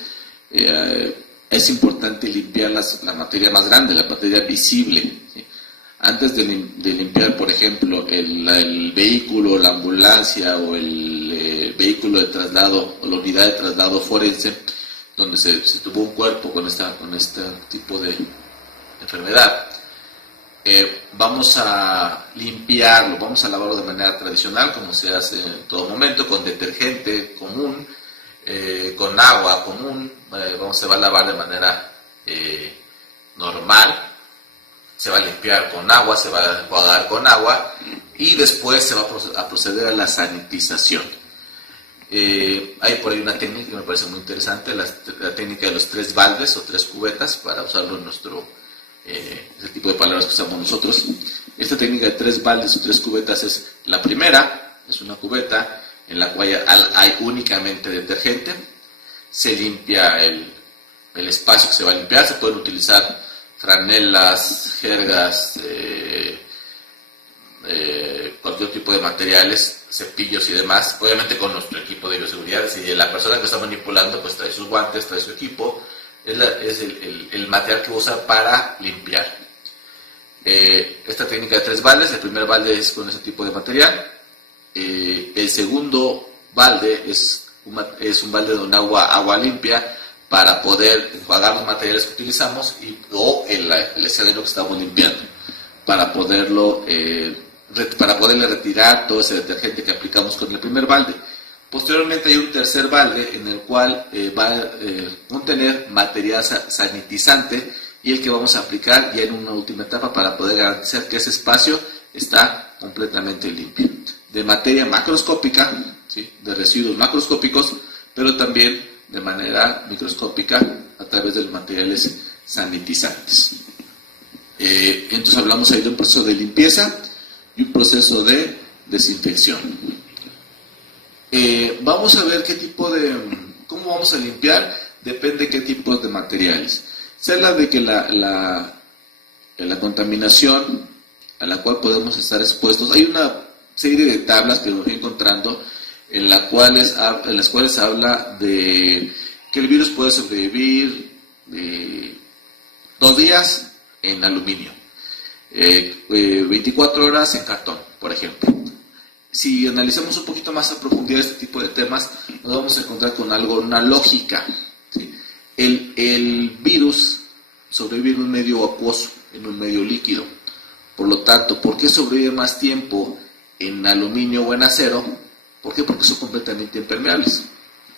es importante limpiar la materia más grande, la materia visible, ¿sí? Antes de limpiar, por ejemplo, el vehículo, la ambulancia o el vehículo de traslado o la unidad de traslado forense, donde se tuvo un cuerpo con este tipo de enfermedad, vamos a limpiarlo, vamos a lavarlo de manera tradicional, como se hace en todo momento, con detergente común, con agua común. Se va a lavar de manera normal, se va a limpiar con agua, se va a enjuagar con agua y después se va a proceder a la sanitización. Hay por ahí una técnica que me parece muy interesante, la técnica de los 3 baldes o 3 cubetas, para usarlo en ese tipo de palabras que usamos nosotros. Esta técnica de 3 baldes o 3 cubetas es la primera, es una cubeta en la cual hay únicamente detergente. Se limpia el espacio que se va a limpiar. Se pueden utilizar franelas, jergas, cualquier tipo de materiales, cepillos y demás, obviamente con nuestro equipo de bioseguridad. Si la persona que está manipulando pues trae sus guantes, trae su equipo, es el material que usa para limpiar. Esta técnica de 3 baldes, el primer balde es con ese tipo de material. El segundo balde es un balde de agua limpia para poder enjuagar los materiales que utilizamos o el escenario que estamos limpiando, para poderle retirar todo ese detergente que aplicamos con el primer balde. Posteriormente hay un tercer balde en el cual va a contener material sanitizante y el que vamos a aplicar ya en una última etapa para poder garantizar que ese espacio está completamente limpio. De materia macroscópica, ¿sí?, de residuos macroscópicos, pero también de manera microscópica a través de los materiales sanitizantes. Entonces hablamos ahí de un proceso de limpieza y un proceso de desinfección. Vamos a ver cómo vamos a limpiar, depende de qué tipos de materiales. Se habla de que la contaminación a la cual podemos estar expuestos, hay una serie de tablas que nos voy encontrando en las cuales habla de que el virus puede sobrevivir 2 días en aluminio, 24 horas en cartón, por ejemplo. Si analizamos un poquito más a profundidad este tipo de temas, nos vamos a encontrar con algo, una lógica, ¿sí? El virus sobrevive en un medio acuoso, en un medio líquido. Por lo tanto, ¿por qué sobrevive más tiempo en aluminio o en acero? ¿Por qué? Porque son completamente impermeables.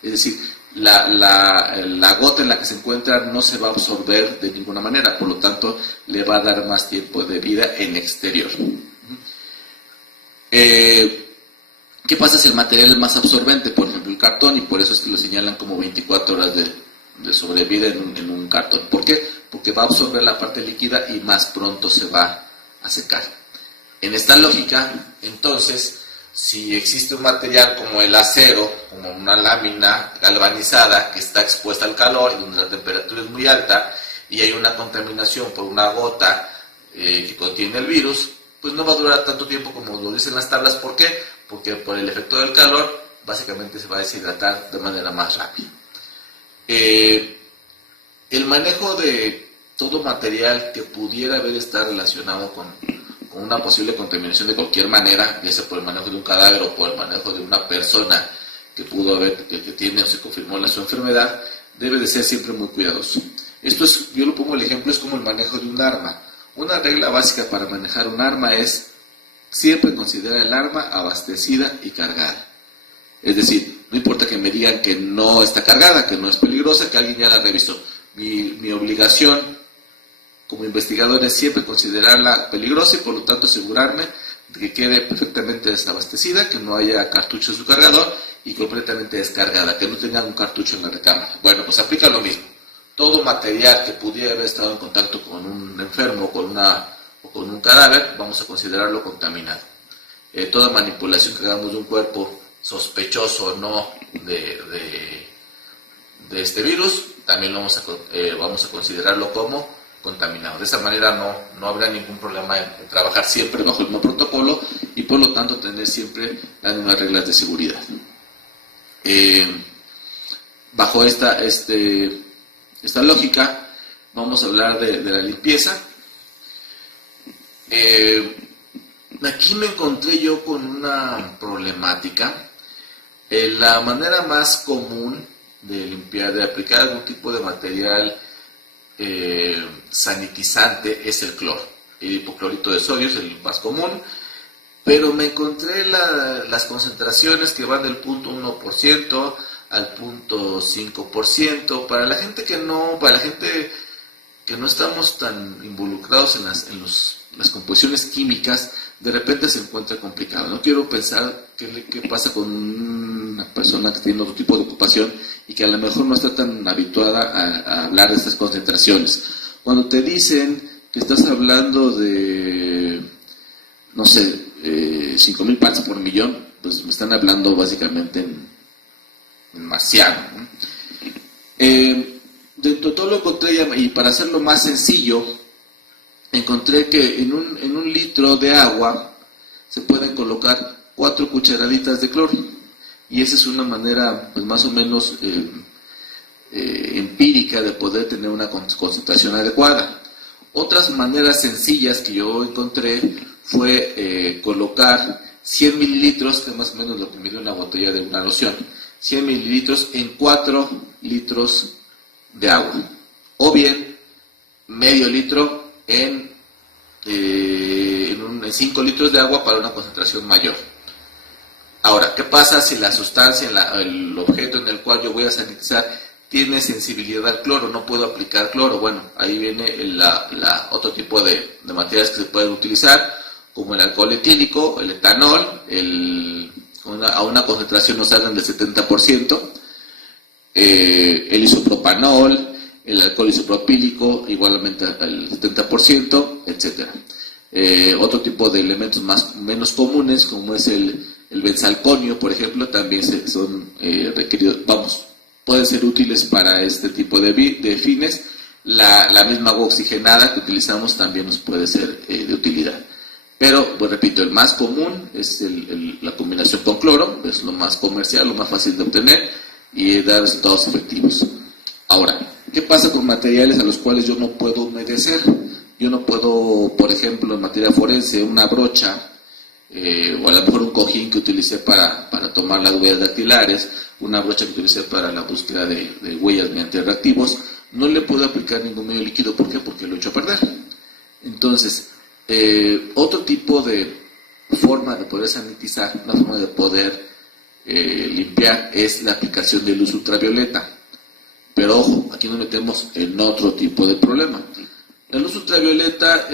Es decir, la gota en la que se encuentra no se va a absorber de ninguna manera, por lo tanto, le va a dar más tiempo de vida en exterior. ¿Qué pasa si el material es más absorbente? Por ejemplo, el cartón, y por eso es que lo señalan como 24 horas de sobrevida en un cartón. ¿Por qué? Porque va a absorber la parte líquida y más pronto se va a secar. En esta lógica, entonces, si existe un material como el acero, como una lámina galvanizada que está expuesta al calor y donde la temperatura es muy alta y hay una contaminación por una gota que contiene el virus, pues no va a durar tanto tiempo como lo dicen las tablas. ¿Por qué? Porque por el efecto del calor básicamente se va a deshidratar de manera más rápida. El manejo de todo material que pudiera estar relacionado con una posible contaminación de cualquier manera, ya sea por el manejo de un cadáver o por el manejo de una persona que que tiene o se confirmó su enfermedad, debe de ser siempre muy cuidadoso. Esto es, yo lo pongo el ejemplo, es como el manejo de un arma. Una regla básica para manejar un arma es siempre considerar el arma abastecida y cargada. Es decir, no importa que me digan que no está cargada, que no es peligrosa, que alguien ya la revisó. Mi obligación como investigador es siempre considerarla peligrosa y por lo tanto asegurarme de que quede perfectamente desabastecida, que no haya cartucho en su cargador y completamente descargada, que no tenga un cartucho en la recámara. Bueno, pues aplica lo mismo. Todo material que pudiera haber estado en contacto con un enfermo o con un cadáver, vamos a considerarlo contaminado. Toda manipulación que hagamos de un cuerpo sospechoso o no de este virus, también lo vamos a considerarlo como contaminado. De esa manera no habrá ningún problema en trabajar siempre bajo el mismo protocolo y por lo tanto tener siempre las mismas reglas de seguridad. Bajo esta lógica vamos a hablar de la limpieza. Aquí me encontré yo con una problemática. La manera más común de limpiar, de aplicar algún tipo de material sanitizante es el cloro. El hipoclorito de sodio es el más común, pero me encontré las concentraciones que van del 0.1% al 0.5%. Para la gente que no estamos tan involucrados en las composiciones químicas, de repente se encuentra complicado. No quiero pensar qué pasa con una persona que tiene otro tipo de ocupación y que a lo mejor no está tan habituada a hablar de estas concentraciones. Cuando te dicen que estás hablando de, no sé, 5,000 partes por millón, pues me están hablando básicamente en marciano, ¿no? Dentro de todo lo encontré, y para hacerlo más sencillo, encontré que en un litro de agua se pueden colocar 4 cucharaditas de cloro, y esa es una manera pues más o menos empírica de poder tener una concentración adecuada. Otras maneras sencillas que yo encontré fue colocar 100 mililitros, que es más o menos lo que mide una botella de una loción, 100 mililitros en 4 litros de agua, o bien medio litro en 5 litros de agua para una concentración mayor. Ahora, ¿qué pasa si la sustancia, el objeto en el cual yo voy a sanitizar tiene sensibilidad al cloro? No puedo aplicar cloro. Bueno, ahí viene otro tipo de materiales que se pueden utilizar, como el alcohol etílico, el etanol, a una concentración no salgan del 70%, el isopropanol, el alcohol isopropílico, igualmente al 70%, etc. Otro tipo de elementos menos comunes, como es el benzalconio, por ejemplo, también son requeridos, pueden ser útiles para este tipo de fines. La misma agua oxigenada que utilizamos también nos puede ser de utilidad. Pero, pues repito, el más común es la combinación con cloro, es lo más comercial, lo más fácil de obtener y da resultados efectivos. Ahora, ¿Qué pasa con materiales a los cuales yo no puedo humedecer? Yo no puedo, por ejemplo, en materia forense, una brocha, o a lo mejor un cojín que utilicé para tomar las huellas dactilares, una brocha que utilicé para la búsqueda de huellas mediante reactivos, no le puedo aplicar ningún medio líquido. ¿Por qué? Porque lo he hecho a perder. Entonces, otro tipo de forma de poder sanitizar, una forma de poder limpiar, es la aplicación de luz ultravioleta. Pero ojo, aquí nos metemos en otro tipo de problema. La luz ultravioleta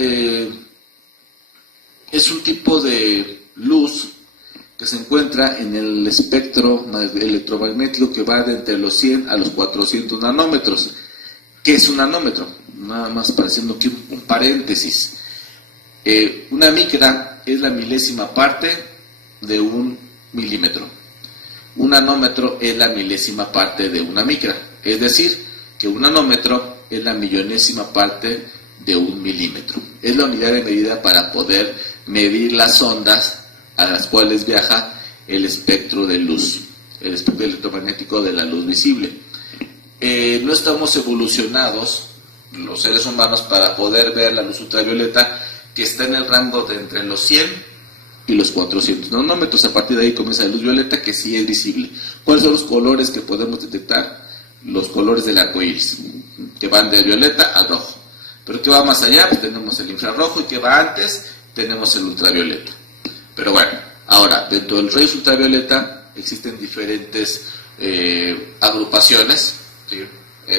es un tipo de luz que se encuentra en el espectro electromagnético que va de entre los 100 a los 400 nanómetros. ¿Qué es un nanómetro? Nada más pareciendo aquí un paréntesis. Una micra es la milésima parte de un milímetro. Un nanómetro es la milésima parte de una micra. Es decir, que un nanómetro es la millonésima parte de un milímetro. Es la unidad de medida para poder medir las ondas a las cuales viaja el espectro de luz, el espectro electromagnético de la luz visible. No estamos evolucionados, los seres humanos, para poder ver la luz ultravioleta, que está en el rango de entre los 100 y los 400 nanómetros. A partir de ahí comienza la luz violeta, que sí es visible. ¿Cuáles son los colores que podemos detectar? Los colores del arco iris, que van de violeta al rojo. Pero que va más allá, pues tenemos el infrarrojo, y que va antes, tenemos el ultravioleta. Pero bueno, ahora, dentro del rayos ultravioleta existen diferentes agrupaciones, ¿sí?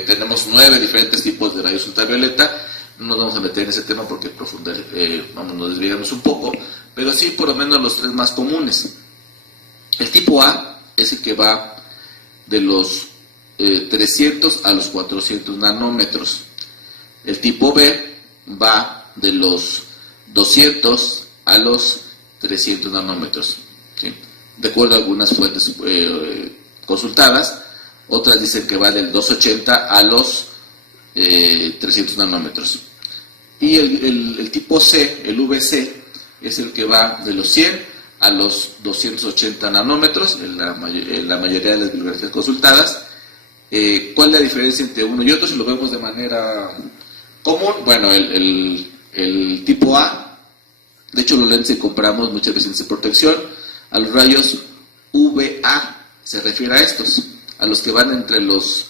Tenemos 9 diferentes tipos de rayos ultravioleta. No nos vamos a meter en ese tema porque nos desviamos un poco, pero sí por lo menos los 3 más comunes. El tipo A es el que va de los 300 a los 400 nanómetros. El tipo B va de los 200 a los 300 nanómetros, ¿sí? De acuerdo a algunas fuentes consultadas. Otras dicen que va del 280 a los 300 nanómetros. Y el tipo C, el VC, es el que va de los 100 a los 280 nanómetros en la mayoría de las bibliografías consultadas. ¿Cuál es la diferencia entre uno y otro? Si lo vemos de manera común, bueno, el tipo A, de hecho los lentes que compramos muchas veces de protección, a los rayos UVA se refiere a estos, a los que van entre los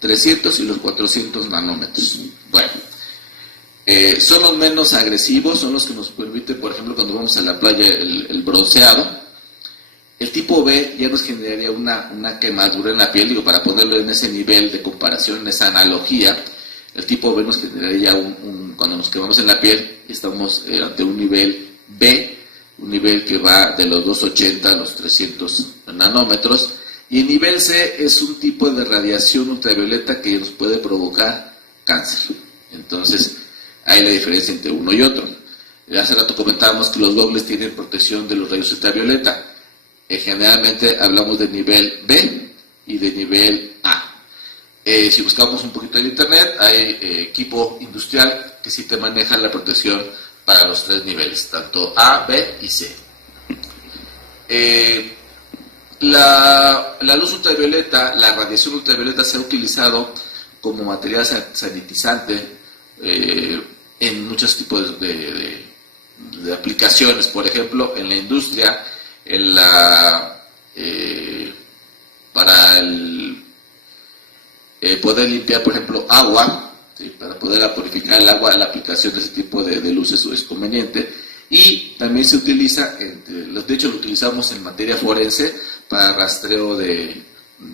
300 y los 400 nanómetros. Bueno, son los menos agresivos, son los que nos permiten, por ejemplo, cuando vamos a la playa, el bronceado. El tipo B ya nos generaría una quemadura en la piel, digo, para ponerlo en ese nivel de comparación, en esa analogía. El tipo B nos generaría cuando nos quemamos en la piel, estamos ante un nivel B, un nivel que va de los 280 a los 300 nanómetros. Y el nivel C es un tipo de radiación ultravioleta que nos puede provocar cáncer. Entonces, hay la diferencia entre uno y otro. Hace rato comentábamos que los gogles tienen protección de los rayos ultravioleta. Generalmente hablamos de nivel B y de nivel A. Si buscamos un poquito en internet, hay equipo industrial que sí te maneja la protección para los 3 niveles, tanto A, B y C. La luz ultravioleta, la radiación ultravioleta, se ha utilizado como material sanitizante en muchos tipos de aplicaciones. Por ejemplo, en la industria, para poder limpiar, por ejemplo, agua, ¿sí? Para poder purificar el agua, la aplicación de ese tipo de luces es conveniente. Y también se utiliza, de hecho lo utilizamos en materia forense para rastreo de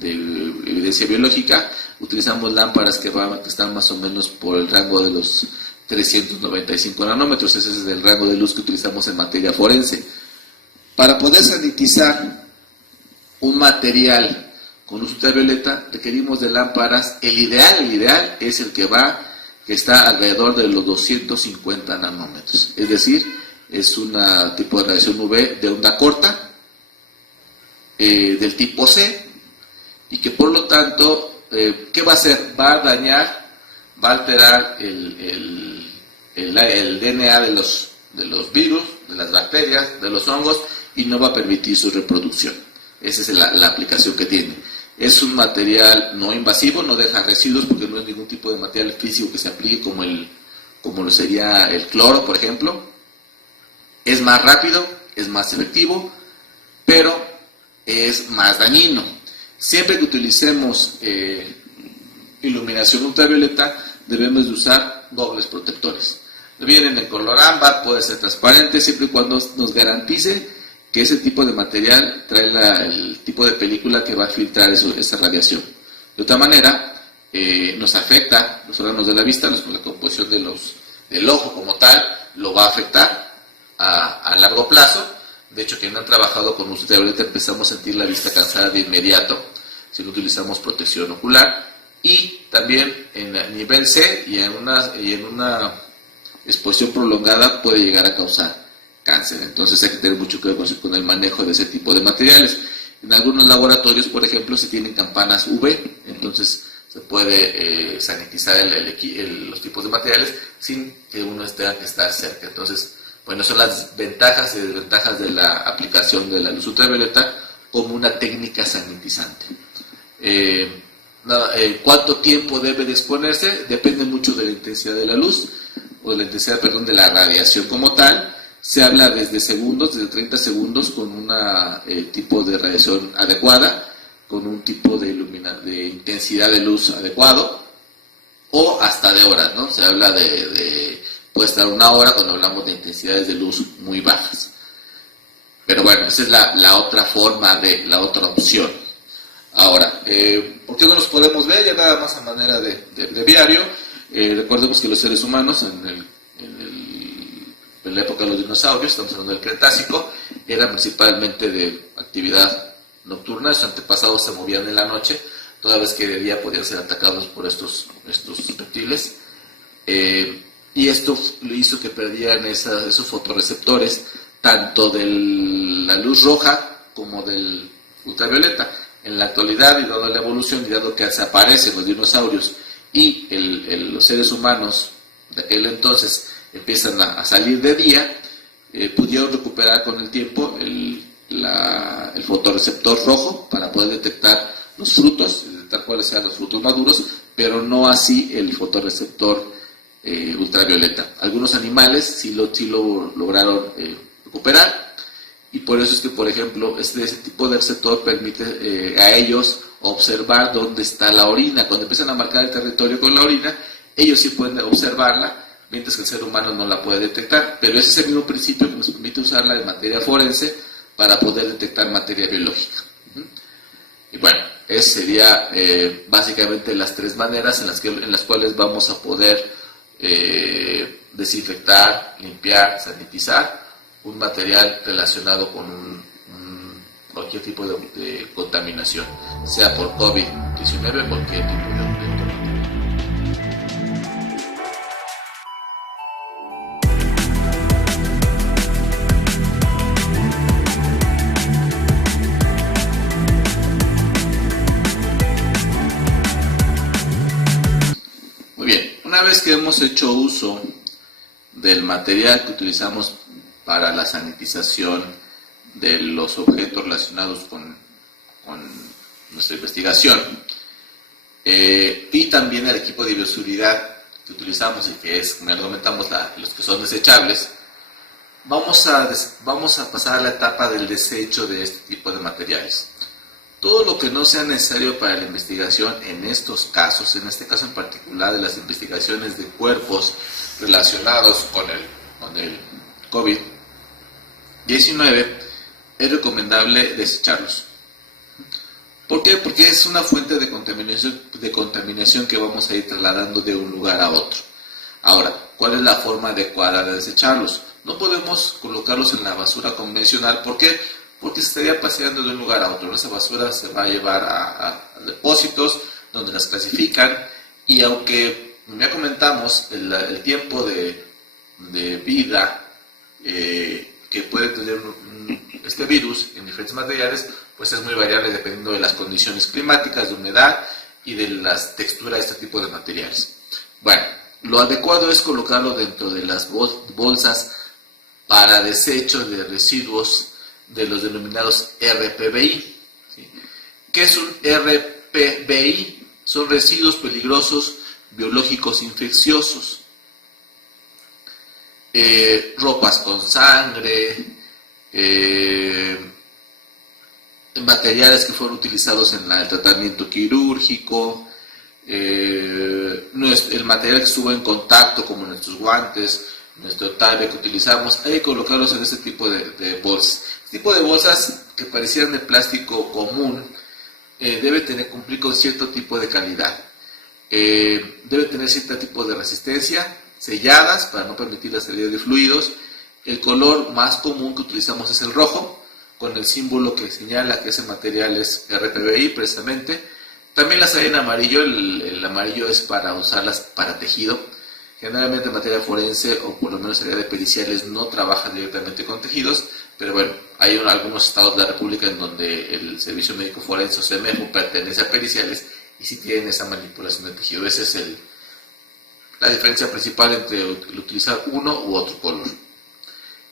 evidencia biológica. Utilizamos lámparas que están más o menos por el rango de los 395 nanómetros. Ese es el rango de luz que utilizamos en materia forense. Para poder sanitizar un material con luz ultravioleta requerimos de lámparas. El ideal es el que está alrededor de los 250 nanómetros. Es decir, es un tipo de radiación UV de onda corta, del tipo C, y que por lo tanto, ¿qué va a hacer? Va a dañar, va a alterar el DNA de los virus, de las bacterias, de los hongos, y no va a permitir su reproducción. Esa es la aplicación que tiene. Es un material no invasivo, no deja residuos porque no es ningún tipo de material físico que se aplique como lo sería el cloro, por ejemplo. Es más rápido, es más efectivo, pero es más dañino. Siempre que utilicemos iluminación ultravioleta, debemos de usar dobles protectores. Vienen en color ámbar, puede ser transparente, siempre y cuando nos garantice que ese tipo de material trae el tipo de película que va a filtrar esa radiación. De otra manera, nos afecta los órganos de la vista, la composición del ojo como tal, lo va a afectar a largo plazo. De hecho, quienes han trabajado con luz ultravioleta empezamos a sentir la vista cansada de inmediato si no utilizamos protección ocular. Y también en nivel C y en una exposición prolongada puede llegar a causar cáncer. Entonces hay que tener mucho cuidado con el manejo de ese tipo de materiales. En algunos laboratorios, por ejemplo, se tienen campanas UV, entonces se puede sanitizar los tipos de materiales sin que uno tenga que estar cerca. Entonces, bueno, son las ventajas y desventajas de la aplicación de la luz ultravioleta como una técnica sanitizante. ¿Cuánto tiempo debe de exponerse? Depende mucho de la intensidad de la luz, o de la intensidad, de la radiación como tal. Se habla desde 30 segundos con un tipo de radiación adecuada, con un tipo de intensidad de luz adecuado, o hasta de horas, ¿no? Se habla puede estar 1 hora cuando hablamos de intensidades de luz muy bajas. Pero bueno, esa es la otra forma, la otra opción. Ahora, ¿por qué no los podemos ver? Ya nada más a manera de breviario. Recordemos que los seres humanos en la época de los dinosaurios, estamos hablando del Cretácico, eran principalmente de actividad nocturna. Sus antepasados se movían en la noche, toda vez que de día podían ser atacados por estos reptiles. Y esto hizo que perdieran esos fotorreceptores, tanto de la luz roja como del ultravioleta. En la actualidad, y dado la evolución, y dado que desaparecen los dinosaurios y los seres humanos de aquel entonces empiezan a salir de día, pudieron recuperar con el tiempo el fotorreceptor rojo para poder detectar los frutos, detectar cuáles sean los frutos maduros, pero no así el fotorreceptor ultravioleta. Algunos animales sí lo lograron recuperar, y por eso es que, por ejemplo, ese tipo de receptor permite a ellos observar dónde está la orina. Cuando empiezan a marcar el territorio con la orina, ellos sí pueden observarla, mientras que el ser humano no la puede detectar. Pero es ese mismo principio que nos permite usarla en materia forense para poder detectar materia biológica. Y bueno, esas serían básicamente las 3 maneras en las cuales vamos a poder desinfectar, limpiar, sanitizar un material relacionado con cualquier tipo de contaminación, sea por COVID-19 o cualquier tipo de Muy bien, una vez que hemos hecho uso del material que utilizamos para la sanitización de los objetos relacionados con nuestra investigación, y también el equipo de bioseguridad que utilizamos, y que es, como ya comentamos, los que son desechables, vamos a pasar a la etapa del desecho de este tipo de materiales. Todo lo que no sea necesario para la investigación en estos casos, en este caso en particular de las investigaciones de cuerpos relacionados con el COVID-19, es recomendable desecharlos. ¿Por qué? Porque es una fuente de contaminación que vamos a ir trasladando de un lugar a otro. Ahora, ¿cuál es la forma adecuada de desecharlos? No podemos colocarlos en la basura convencional. ¿Por qué? Porque se estaría paseando de un lugar a otro. Esa basura se va a llevar a depósitos donde las clasifican, y aunque ya comentamos el tiempo de vida que puede tener este virus en diferentes materiales, pues es muy variable dependiendo de las condiciones climáticas, de humedad y de las texturas de este tipo de materiales. Bueno, lo adecuado es colocarlo dentro de las bolsas para desecho de residuos de los denominados RPBI, ¿sí? ¿Qué es un RPBI? Son residuos peligrosos biológicos infecciosos. Ropas con sangre, materiales que fueron utilizados en el tratamiento quirúrgico, el material que estuvo en contacto, como nuestros guantes, nuestro tablet que utilizamos, hay que colocarlos en este tipo de bolsas. Este tipo de bolsas que parecieran de plástico común debe cumplir con cierto tipo de calidad. Debe tener cierto tipo de resistencia, selladas para no permitir la salida de fluidos. El color más común que utilizamos es el rojo, con el símbolo que señala que ese material es RPBI precisamente. También las hay en amarillo. El amarillo es para usarlas para tejido. Generalmente en materia forense, o por lo menos en área de periciales, no trabajan directamente con tejidos, pero bueno, hay algunos estados de la República en donde el Servicio Médico Forense o CEMEFO pertenece a periciales y sí tienen esa manipulación de tejido. Esa es la diferencia principal entre utilizar uno u otro color.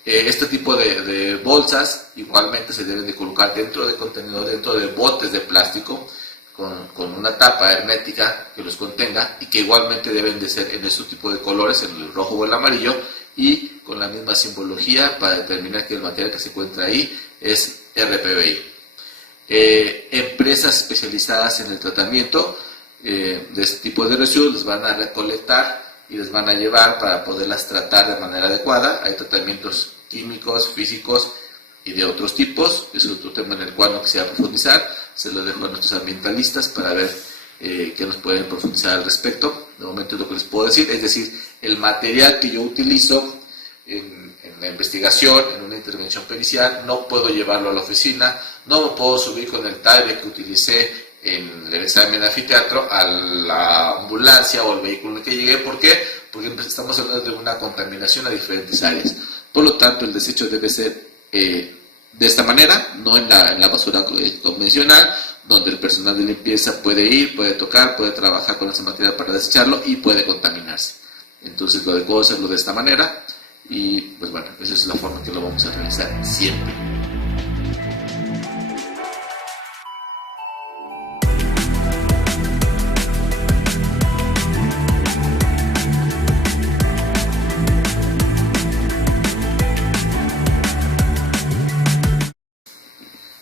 Este tipo de bolsas igualmente se deben de colocar dentro de contenedores, dentro de botes de plástico con una tapa hermética que los contenga, y que igualmente deben de ser en este tipo de colores, en el rojo o el amarillo, y con la misma simbología para determinar que el material que se encuentra ahí es RPBI. Empresas especializadas en el tratamiento de este tipo de residuos les van a recolectar y les van a llevar para poderlas tratar de manera adecuada. Hay tratamientos químicos, físicos y de otros tipos. Es otro tema en el cual no quisiera profundizar. Se lo dejo a nuestros ambientalistas para ver qué nos pueden profundizar al respecto. De momento es lo que les puedo decir, es decir, el material que yo utilizo en la investigación, en una intervención pericial, no puedo llevarlo a la oficina, no me puedo subir con el tablet que utilicé en el examen de anfiteatro a la ambulancia o al vehículo en el que llegué. ¿Por qué? Porque estamos hablando de una contaminación a diferentes áreas. Por lo tanto, el desecho debe ser de esta manera, no en la basura convencional, donde el personal de limpieza puede ir, puede tocar, puede trabajar con ese material para desecharlo y puede contaminarse. Entonces lo adecuado es hacerlo de esta manera, y pues bueno, esa es la forma que lo vamos a realizar siempre.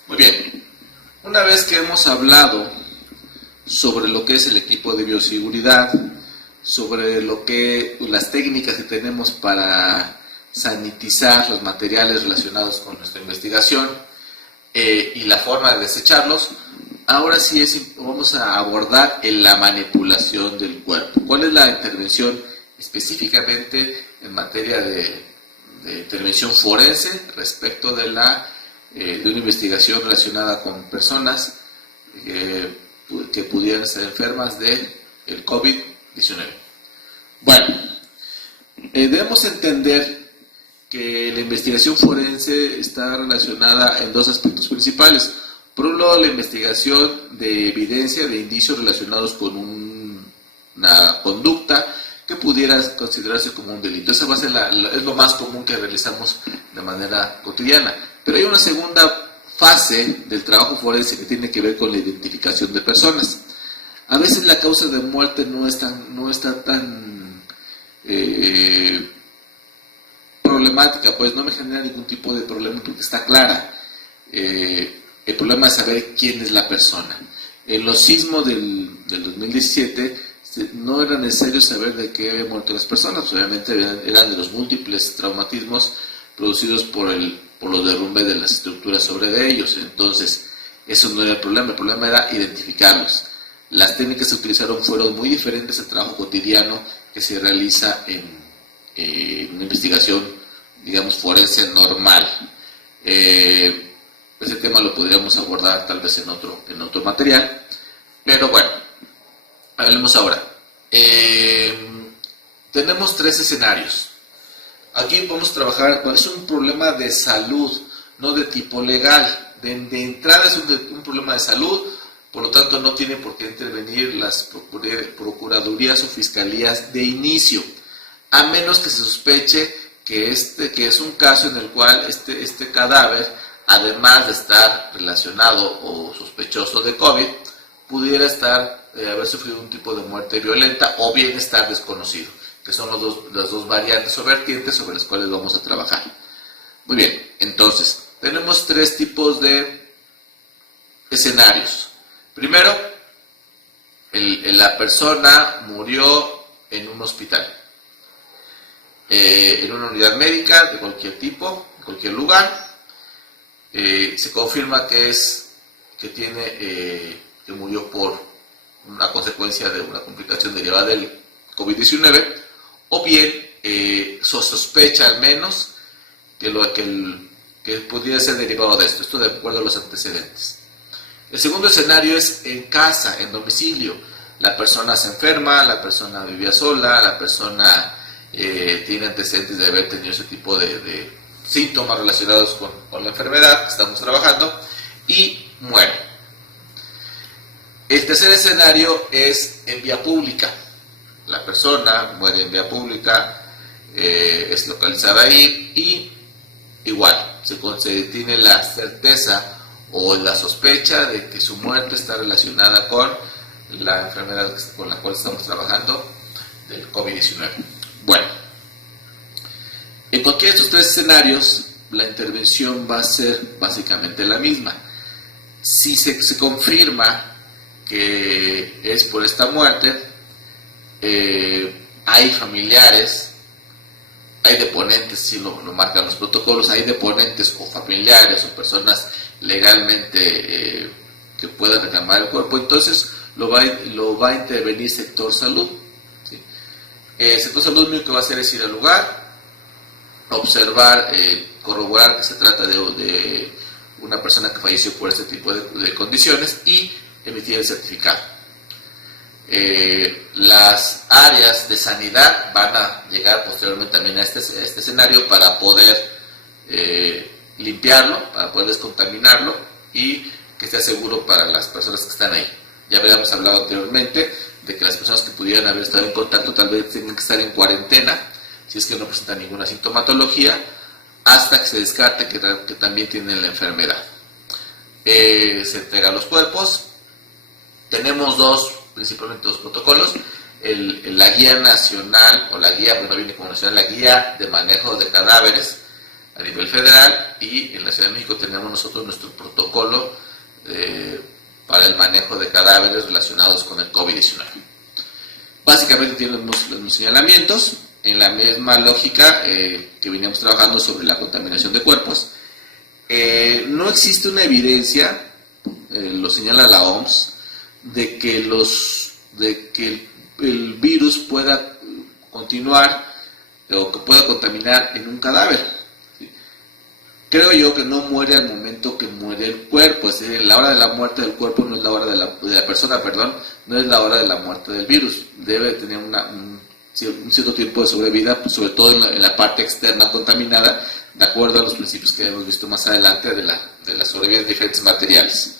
Muy bien, una vez que hemos hablado sobre lo que es el equipo de bioseguridad, sobre las técnicas que tenemos para sanitizar los materiales relacionados con nuestra investigación y la forma de desecharlos, ahora sí vamos a abordar la manipulación del cuerpo. ¿Cuál es la intervención específicamente en materia de intervención forense respecto de una investigación relacionada con personas que pudieran estar enfermas del COVID-19? Bueno, debemos entender que la investigación forense está relacionada en dos aspectos principales. Por un lado, la investigación de evidencia, de indicios relacionados con una conducta que pudiera considerarse como un delito. Esa va a ser es lo más común que realizamos de manera cotidiana. Pero hay una segunda fase del trabajo forense que tiene que ver con la identificación de personas. A veces la causa de muerte no está tan problemática, pues no me genera ningún tipo de problema porque está clara. El problema es saber quién es la persona. En los sismos del 2017 no era necesario saber de qué habían muerto las personas, obviamente eran de los múltiples traumatismos producidos por los derrumbes de las estructuras sobre ellos. Entonces, eso no era el problema era identificarlos. Las técnicas que se utilizaron fueron muy diferentes al trabajo cotidiano que se realiza en una investigación, digamos, forense normal. Ese tema lo podríamos abordar tal vez en otro material, pero bueno, hablemos ahora. Tenemos tres escenarios. Aquí vamos a trabajar, es un problema de salud, no de tipo legal. De entrada es un problema de salud, por lo tanto no tiene por qué intervenir las procuradurías o fiscalías de inicio, a menos que se sospeche que es un caso en el cual este cadáver además de estar relacionado o sospechoso de COVID, pudiera haber sufrido un tipo de muerte violenta o bien estar desconocido, que son las dos variantes o vertientes sobre las cuales vamos a trabajar. Muy bien, entonces, tenemos tres tipos de escenarios. Primero, la persona murió en un hospital, en una unidad médica de cualquier tipo, en cualquier lugar. Se confirma que murió por una consecuencia de una complicación derivada del COVID-19, o bien se sospecha al menos que pudiera ser derivado de esto de acuerdo a los antecedentes. El segundo escenario es en casa, en domicilio. La persona se enferma, la persona vivía sola, la persona tiene antecedentes de haber tenido ese tipo de síntomas relacionados con la enfermedad que estamos trabajando y muere. El tercer escenario es en vía pública. La persona muere en vía pública, es localizada ahí y igual se tiene la certeza o la sospecha de que su muerte está relacionada con la enfermedad con la cual estamos trabajando del COVID-19. Bueno, en cualquiera de estos tres escenarios, la intervención va a ser básicamente la misma. Si se confirma que es por esta muerte, hay familiares, hay deponentes, si lo marcan los protocolos, hay deponentes o familiares o personas legalmente que puedan reclamar el cuerpo, entonces lo va a intervenir sector salud. ¿Sí? Sector salud lo único que va a hacer es ir al lugar, observar, corroborar que se trata de una persona que falleció por este tipo de condiciones y emitir el certificado. Las áreas de sanidad van a llegar posteriormente también a este escenario para poder limpiarlo, para poder descontaminarlo y que sea seguro para las personas que están ahí. Ya habíamos hablado anteriormente de que las personas que pudieran haber estado en contacto tal vez tengan que estar en cuarentena si es que no presentan ninguna sintomatología hasta que se descarte que también tienen la enfermedad. Se entregan los cuerpos. Tenemos principalmente dos protocolos. La guía nacional, o la guía, bueno, viene como nacional, la guía de manejo de cadáveres a nivel federal, y en la Ciudad de México tenemos nosotros nuestro protocolo para el manejo de cadáveres relacionados con el COVID-19. Básicamente tienen los mismos señalamientos, en la misma lógica que veníamos trabajando sobre la contaminación de cuerpos. No existe una evidencia, lo señala la OMS, de que el virus pueda continuar o que pueda contaminar en un cadáver. ¿Sí? Creo yo que no muere al momento que muere el cuerpo, es decir, la hora de la muerte del cuerpo no es la hora de la persona, no es la hora de la muerte del virus. Debe tener un cierto tiempo de sobrevida, pues sobre todo en la parte externa contaminada, de acuerdo a los principios que hemos visto más adelante de la sobrevida de diferentes materiales.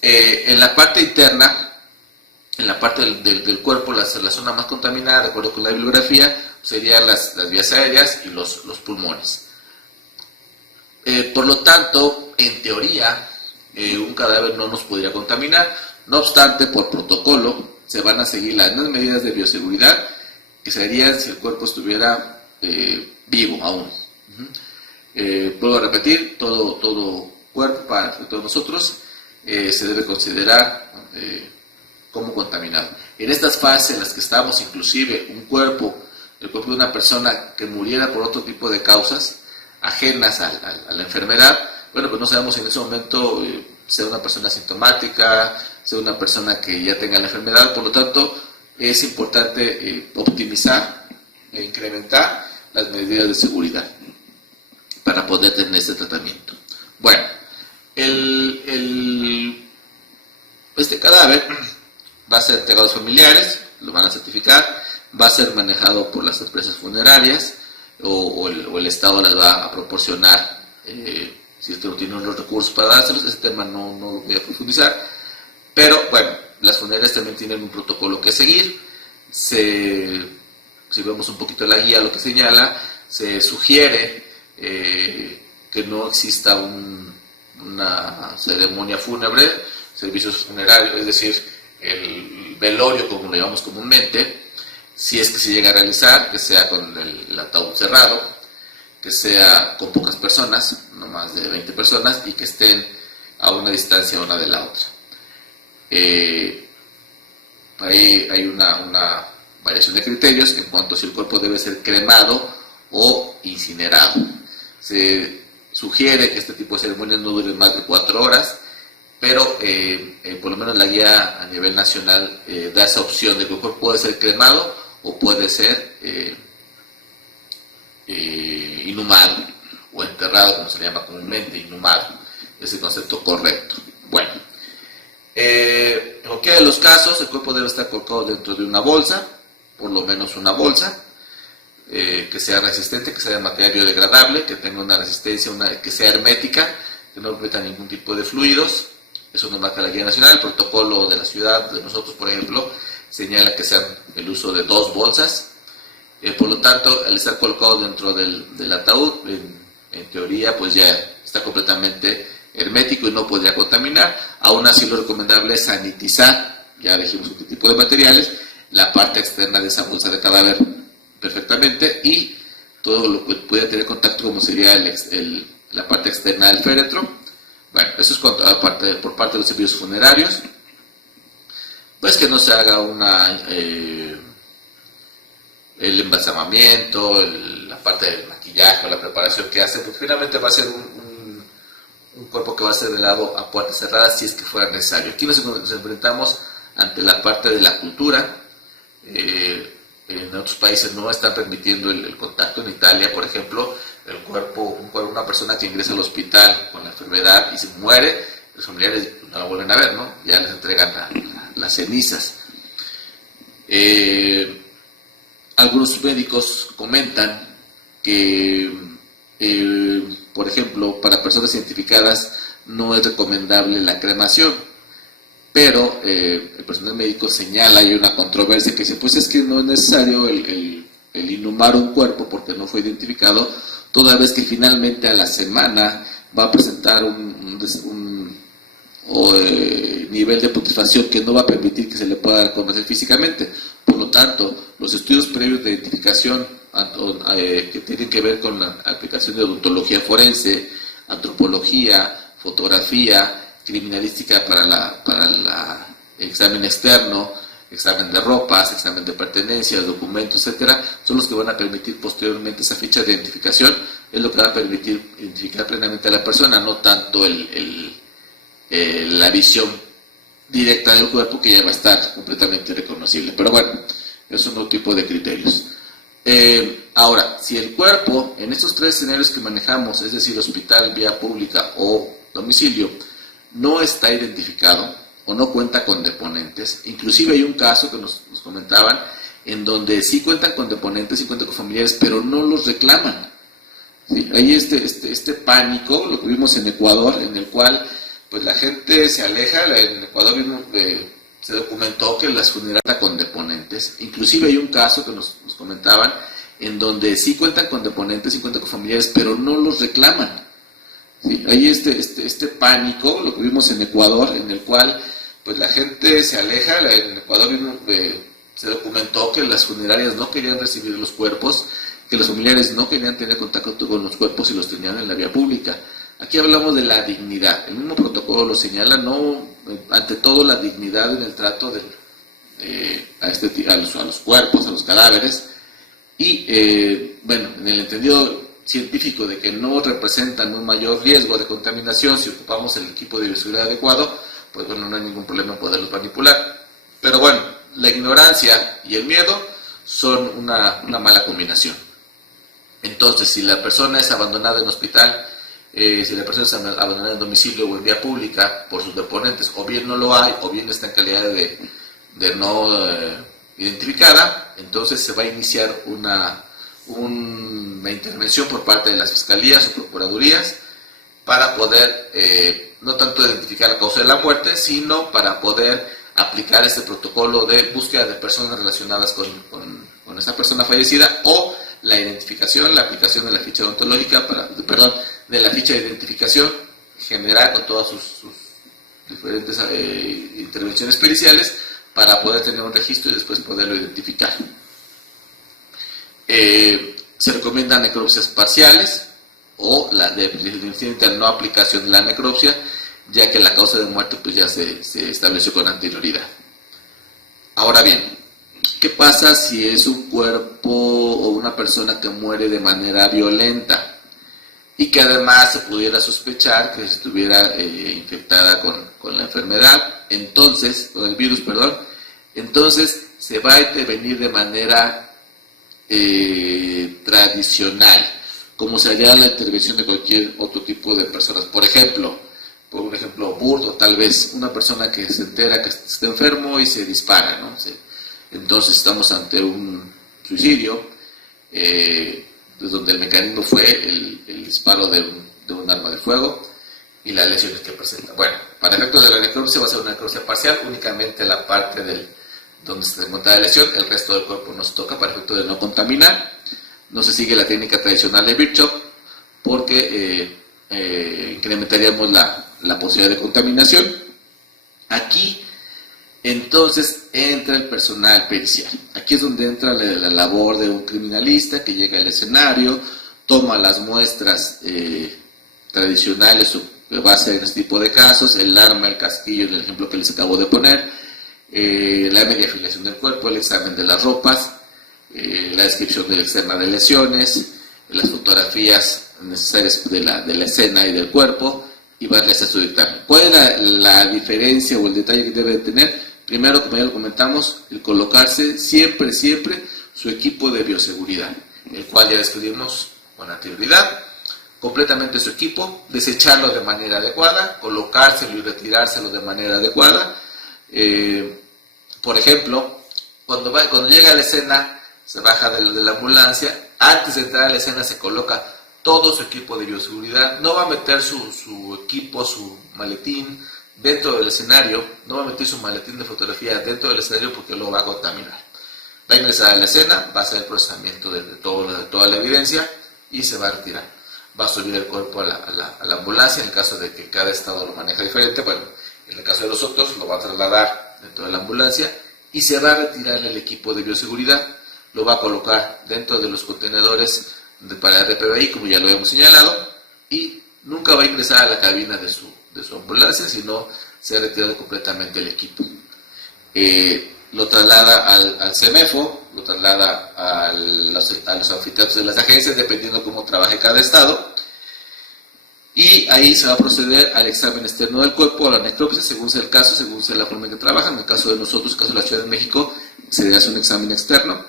En la parte interna, en la parte del cuerpo, la zona más contaminada, de acuerdo con la bibliografía, serían las vías aéreas y los pulmones. Por lo tanto, en teoría, un cadáver no nos podría contaminar. No obstante, por protocolo, se van a seguir las mismas medidas de bioseguridad que serían si el cuerpo estuviera vivo aún. Puedo repetir, todo cuerpo para todos nosotros se debe considerar como contaminado. En estas fases en las que estamos, inclusive el cuerpo de una persona que muriera por otro tipo de causas ajenas a la enfermedad, bueno, pues no sabemos si en ese momento sea una persona asintomática, sea una persona que ya tenga la enfermedad. Por lo tanto, es importante optimizar e incrementar las medidas de seguridad para poder tener este tratamiento. Bueno, este cadáver va a ser entregado a los familiares, lo van a certificar, va a ser manejado por las empresas funerarias o el Estado les va a proporcionar, si es que no tienen los recursos para dárselos. Ese tema no lo voy a profundizar, pero bueno, las funerarias también tienen un protocolo que seguir. Si vemos un poquito la guía, lo que señala, se sugiere que no exista una ceremonia fúnebre, servicios funerarios, es decir, el velorio, como lo llamamos comúnmente, si es que se llega a realizar, que sea con el ataúd cerrado, que sea con pocas personas, no más de 20 personas, y que estén a una distancia una de la otra. Ahí hay una variación de criterios en cuanto a si el cuerpo debe ser cremado o incinerado. Se sugiere que este tipo de ceremonias no duren más de 4 horas, pero por lo menos la guía a nivel nacional da esa opción de que el cuerpo puede ser cremado o puede ser inhumado o enterrado, como se le llama comúnmente, inhumado. Es el concepto correcto. Bueno, en cualquiera de los casos, el cuerpo debe estar colocado dentro de una bolsa, por lo menos una bolsa, que sea resistente, que sea de material biodegradable, que tenga una resistencia, que sea hermética, que no permita ningún tipo de fluidos. Eso nos marca la guía nacional. El protocolo de la ciudad, de nosotros, por ejemplo, señala que sea el uso de 2 bolsas. Por lo tanto, al estar colocado dentro del ataúd, en teoría, pues ya está completamente hermético y no podría contaminar. Aún así, lo recomendable es sanitizar, ya dijimos qué tipo de materiales, la parte externa de esa bolsa de cadáver perfectamente, y todo lo que pueda tener contacto, como sería la parte externa del féretro. Bueno, eso es por parte de los servicios funerarios. Pues que no se haga el embalsamamiento, la parte del maquillaje o la preparación que hace, porque finalmente va a ser un cuerpo que va a ser velado a puertas cerradas si es que fuera necesario. Aquí nos enfrentamos ante la parte de la cultura. En otros países no están permitiendo el contacto. En Italia, por ejemplo, una persona que ingresa al hospital con la enfermedad y se muere, los familiares no la vuelven a ver, ¿no? Ya les entregan las cenizas. Algunos médicos comentan que, por ejemplo, para personas identificadas no es recomendable la cremación, pero el personal médico señala, hay una controversia que dice, pues es que no es necesario el inhumar un cuerpo porque no fue identificado, toda vez que finalmente a la semana va a presentar un nivel de putrefacción que no va a permitir que se le pueda conocer físicamente. Por lo tanto, los estudios previos de identificación que tienen que ver con la aplicación de odontología forense, antropología, fotografía, criminalística para el examen externo, examen de ropas, examen de pertenencias, documentos, etcétera, son los que van a permitir posteriormente esa ficha de identificación, es lo que va a permitir identificar plenamente a la persona, no tanto la visión directa del cuerpo, que ya va a estar completamente reconocible. Pero bueno, es otro tipo de criterios. Ahora, si el cuerpo, en estos 3 escenarios que manejamos, es decir, hospital, vía pública o domicilio, no está identificado o no cuenta con deponentes, inclusive hay un caso que nos comentaban, en donde sí cuentan con deponentes, sí cuentan con familiares, pero no los reclaman. ¿Sí? Hay este pánico, lo que vimos en Ecuador, en el cual pues la gente se aleja. En Ecuador se documentó que las funerarias con deponentes, inclusive hay un caso que nos comentaban, en donde sí cuentan con deponentes, sí cuentan con familiares, pero no los reclaman. ¿Sí? Hay este pánico, lo que vimos en Ecuador, en el cual pues la gente se aleja. En Ecuador se documentó que las funerarias no querían recibir los cuerpos, que los familiares no querían tener contacto con los cuerpos y los tenían en la vía pública. Aquí hablamos de la dignidad. El mismo protocolo lo señala, ante todo la dignidad en el trato a los cuerpos, a los cadáveres, y bueno, en el entendido científico de que no representan un mayor riesgo de contaminación si ocupamos el equipo de bioseguridad adecuado, pues bueno, no hay ningún problema en poderlos manipular. Pero bueno, la ignorancia y el miedo son una mala combinación. Entonces, si la persona es abandonada en hospital, si la persona es abandonada en domicilio o en vía pública por sus deponentes, o bien no lo hay, o bien está en calidad de no identificada, entonces se va a iniciar una intervención por parte de las fiscalías o procuradurías para poder no tanto identificar la causa de la muerte, sino para poder aplicar este protocolo de búsqueda de personas relacionadas con esa persona fallecida, o la identificación, la aplicación de la ficha odontológica, de la ficha de identificación general con todas sus diferentes intervenciones periciales para poder tener un registro y después poderlo identificar. Se recomiendan necropsias parciales o definitivamente la no aplicación de la necropsia, ya que la causa de muerte pues ya se estableció con anterioridad. Ahora bien, ¿qué pasa si es un cuerpo o una persona que muere de manera violenta y que además se pudiera sospechar que estuviera infectada con la enfermedad, con el virus, perdón? Entonces se va a intervenir de manera tradicional, como se haría la intervención de cualquier otro tipo de personas. Por ejemplo, burdo, tal vez una persona que se entera que está enfermo y se dispara, ¿no? Entonces estamos ante un suicidio, donde el mecanismo fue el disparo de un arma de fuego y las lesiones que presenta. Bueno, para efectos de la necropsia va a ser una necropsia parcial, únicamente la parte donde se encuentra la lesión, el resto del cuerpo no se toca para efectos de no contaminar. No se sigue la técnica tradicional de Virchow porque incrementaríamos la posibilidad de contaminación. Aquí entonces entra el personal pericial. Aquí es donde entra la labor de un criminalista que llega al escenario, toma las muestras tradicionales que va a ser en este tipo de casos, el arma, el casquillo, en el ejemplo que les acabo de poner, la media afiliación del cuerpo, el examen de las ropas, la descripción de la externa de lesiones, las fotografías necesarias de la escena y del cuerpo, y va a realizar su dictamen. ¿Cuál es la diferencia o el detalle que debe de tener? Primero, como ya lo comentamos, el colocarse siempre su equipo de bioseguridad, el cual ya describimos con anterioridad, completamente su equipo, desecharlo de manera adecuada, colocárselo y retirárselo de manera adecuada. Por ejemplo, cuando llega a la escena, se baja de la ambulancia, antes de entrar a la escena se coloca todo su equipo de bioseguridad, no va a meter su equipo, su maletín dentro del escenario, no va a meter su maletín de fotografía dentro del escenario porque lo va a contaminar. Va a ingresar a la escena, va a hacer el procesamiento de toda la evidencia y se va a retirar. Va a subir el cuerpo a la ambulancia, en el caso de que cada estado lo maneja diferente, bueno, en el caso de los otros lo va a trasladar dentro de la ambulancia y se va a retirar el equipo de bioseguridad, lo va a colocar dentro de los contenedores para RPBI, como ya lo hemos señalado, y nunca va a ingresar a la cabina de su ambulancia, sino se ha retirado completamente el equipo. Lo traslada al CEMEFO, lo traslada a los anfiteatros de las agencias, dependiendo cómo trabaje cada estado, y ahí se va a proceder al examen externo del cuerpo, a la necropsia, según sea el caso, según sea la forma en que trabajan. En el caso de nosotros, en el caso de la Ciudad de México, se hace un examen externo,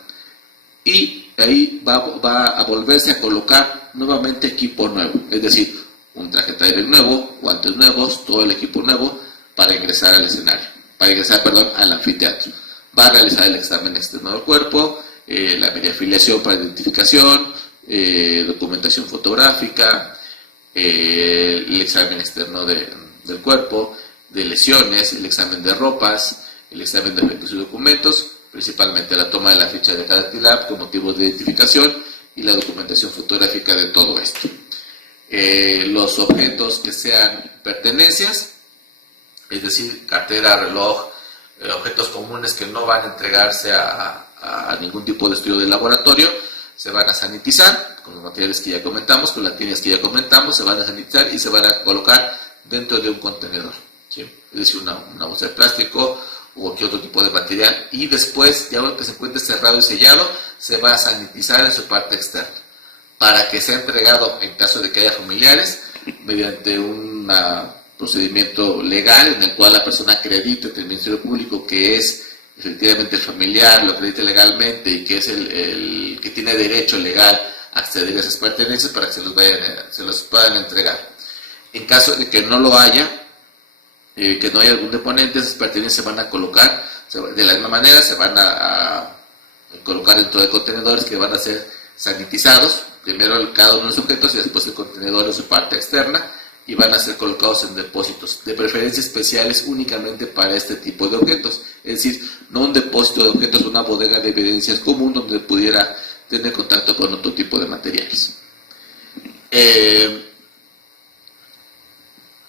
y ahí va a volverse a colocar nuevamente equipo nuevo, es decir, un traje de nuevo, guantes nuevos, todo el equipo nuevo para ingresar al escenario, al anfiteatro. Va a realizar el examen externo del cuerpo, la media afiliación para identificación, documentación fotográfica, el examen externo del cuerpo, de lesiones, el examen de ropas, el examen de efectos y documentos, principalmente la toma de la ficha de cada TILAP con motivos de identificación y la documentación fotográfica de todo esto. Los objetos que sean pertenencias, es decir, cartera, reloj, objetos comunes que no van a entregarse a ningún tipo de estudio de laboratorio, se van a sanitizar con los materiales que ya comentamos, con las tiendas que ya comentamos, se van a sanitizar y se van a colocar dentro de un contenedor, ¿sí? Es decir, una bolsa de plástico o cualquier otro tipo de material, y después, ya que se encuentre cerrado y sellado, se va a sanitizar en su parte externa, para que sea entregado, en caso de que haya familiares, mediante un procedimiento legal en el cual la persona acredite ante el Ministerio Público que es efectivamente el familiar, lo acredite legalmente y que es el que tiene derecho legal a acceder a esas pertenencias para que se los puedan entregar. En caso de que no lo haya, que no haya algún deponente, esas pertenencias se van a colocar, de la misma manera se van a colocar dentro de contenedores que van a ser sanitizados, primero cada uno de los objetos y después el contenedor en su parte externa, y van a ser colocados en depósitos, de preferencia especiales únicamente para este tipo de objetos, es decir, no un depósito de objetos, una bodega de evidencias común donde pudiera tener contacto con otro tipo de materiales.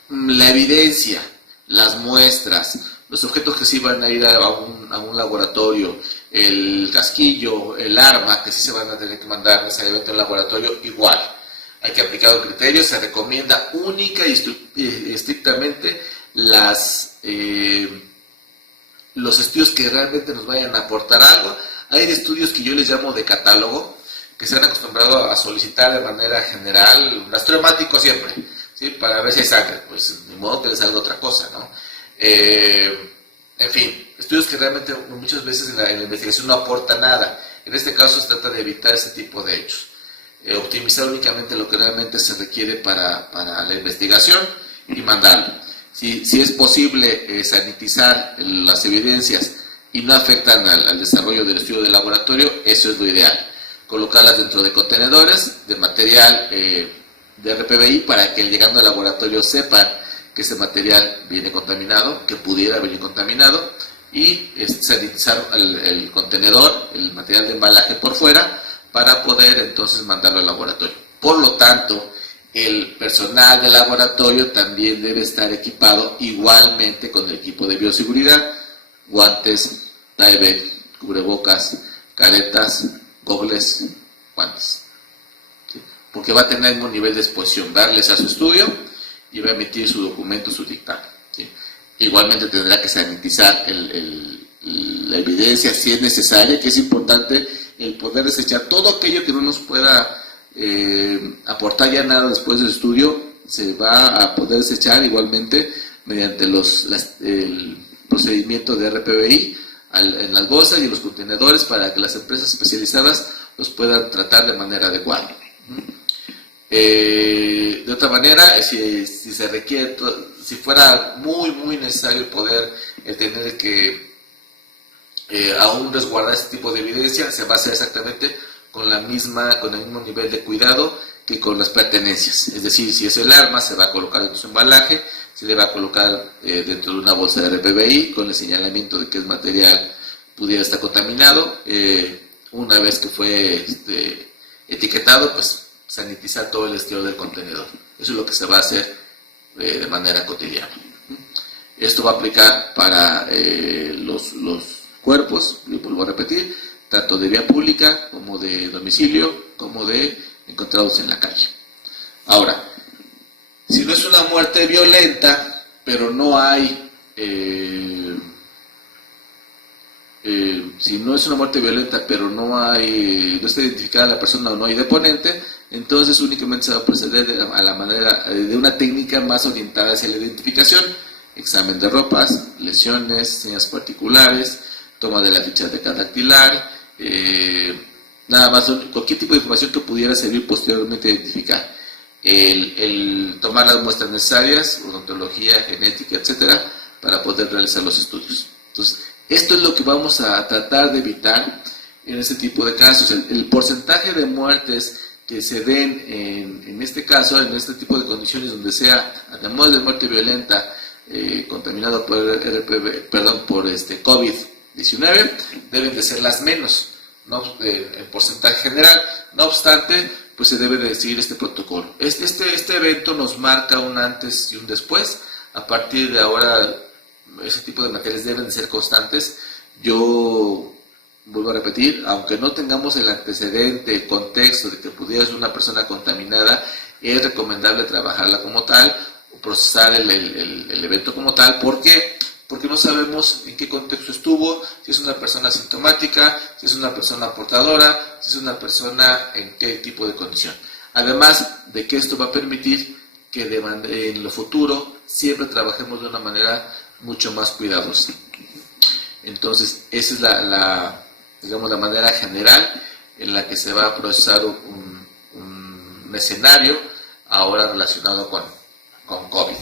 la evidencia, las muestras, los objetos que sí van a ir a un laboratorio, el casquillo, el arma, que sí se van a tener que mandar necesariamente a un laboratorio, igual. Hay que aplicar un criterio, se recomienda única y estrictamente los estudios que realmente nos vayan a aportar algo. Hay estudios que yo les llamo de catálogo, que se han acostumbrado a solicitar de manera general, un rastreo hemático siempre, ¿sí? Para ver si hay sangre, pues ni modo que les salga otra cosa, ¿no? En fin, estudios que realmente muchas veces en la investigación no aportan nada. En este caso se trata de evitar ese tipo de hechos. Optimizar únicamente lo que realmente se requiere para la investigación y mandarlo. Si es posible sanitizar las evidencias y no afectan al desarrollo del estudio del laboratorio, eso es lo ideal. Colocarlas dentro de contenedores de material de RPBI para que llegando al laboratorio sepan que ese material viene contaminado, que pudiera venir contaminado, y sanitizar el contenedor, el material de embalaje por fuera, para poder entonces mandarlo al laboratorio. Por lo tanto, el personal del laboratorio también debe estar equipado igualmente con el equipo de bioseguridad, guantes, Tyvek, cubrebocas, caretas, gogles, guantes. ¿Sí? Porque va a tener el mismo nivel de exposición, va a realizar su estudio y va a emitir su documento, su dictamen. ¿Sí? Igualmente tendrá que sanitizar la evidencia si es necesaria, que es importante el poder desechar todo aquello que no nos pueda aportar ya nada después del estudio. Se va a poder desechar igualmente mediante el procedimiento de RPBI en las bolsas y en los contenedores para que las empresas especializadas los puedan tratar de manera adecuada. De otra manera, si se requiere, si fuera muy necesario poder tener que aún resguardar este tipo de evidencia, se va a hacer exactamente con el mismo nivel de cuidado que con las pertenencias. Es decir, si es el arma, se va a colocar en su embalaje, se le va a colocar dentro de una bolsa de RPBI con el señalamiento de que el material pudiera estar contaminado. Una vez que fue etiquetado, pues sanitizar todo el exterior del contenedor. Eso es lo que se va a hacer de manera cotidiana. Esto va a aplicar para los cuerpos, lo vuelvo a repetir, tanto de vía pública como de domicilio, como de encontrados en la calle. Ahora, si no es una muerte violenta, pero no hay, si no es una muerte violenta, pero no está identificada la persona o no hay deponente, entonces únicamente se va a proceder a la manera de una técnica más orientada hacia la identificación: examen de ropas, lesiones, señas particulares, toma de la ficha dactilar, nada más, cualquier tipo de información que pudiera servir posteriormente a identificar. El tomar las muestras necesarias, odontología, genética, etcétera, para poder realizar los estudios. Entonces, esto es lo que vamos a tratar de evitar en este tipo de casos. El porcentaje de muertes que se den en este caso, en este tipo de condiciones donde sea, además de muerte violenta, contaminado por COVID-19, deben de ser las menos, ¿no? En porcentaje general. No obstante, pues se debe de seguir este protocolo. Este evento nos marca un antes y un después. A partir de ahora, ese tipo de materiales deben de ser constantes. Yo vuelvo a repetir, aunque no tengamos el antecedente, el contexto de que pudiera ser una persona contaminada, es recomendable trabajarla como tal, o procesar el evento como tal. ¿Por qué? Porque no sabemos en qué contexto estuvo, si es una persona asintomática, si es una persona portadora, si es una persona en qué tipo de condición. Además de que esto va a permitir que en lo futuro siempre trabajemos de una manera mucho más cuidadosa. Entonces, esa es la manera general en la que se va a procesar un escenario ahora relacionado con COVID.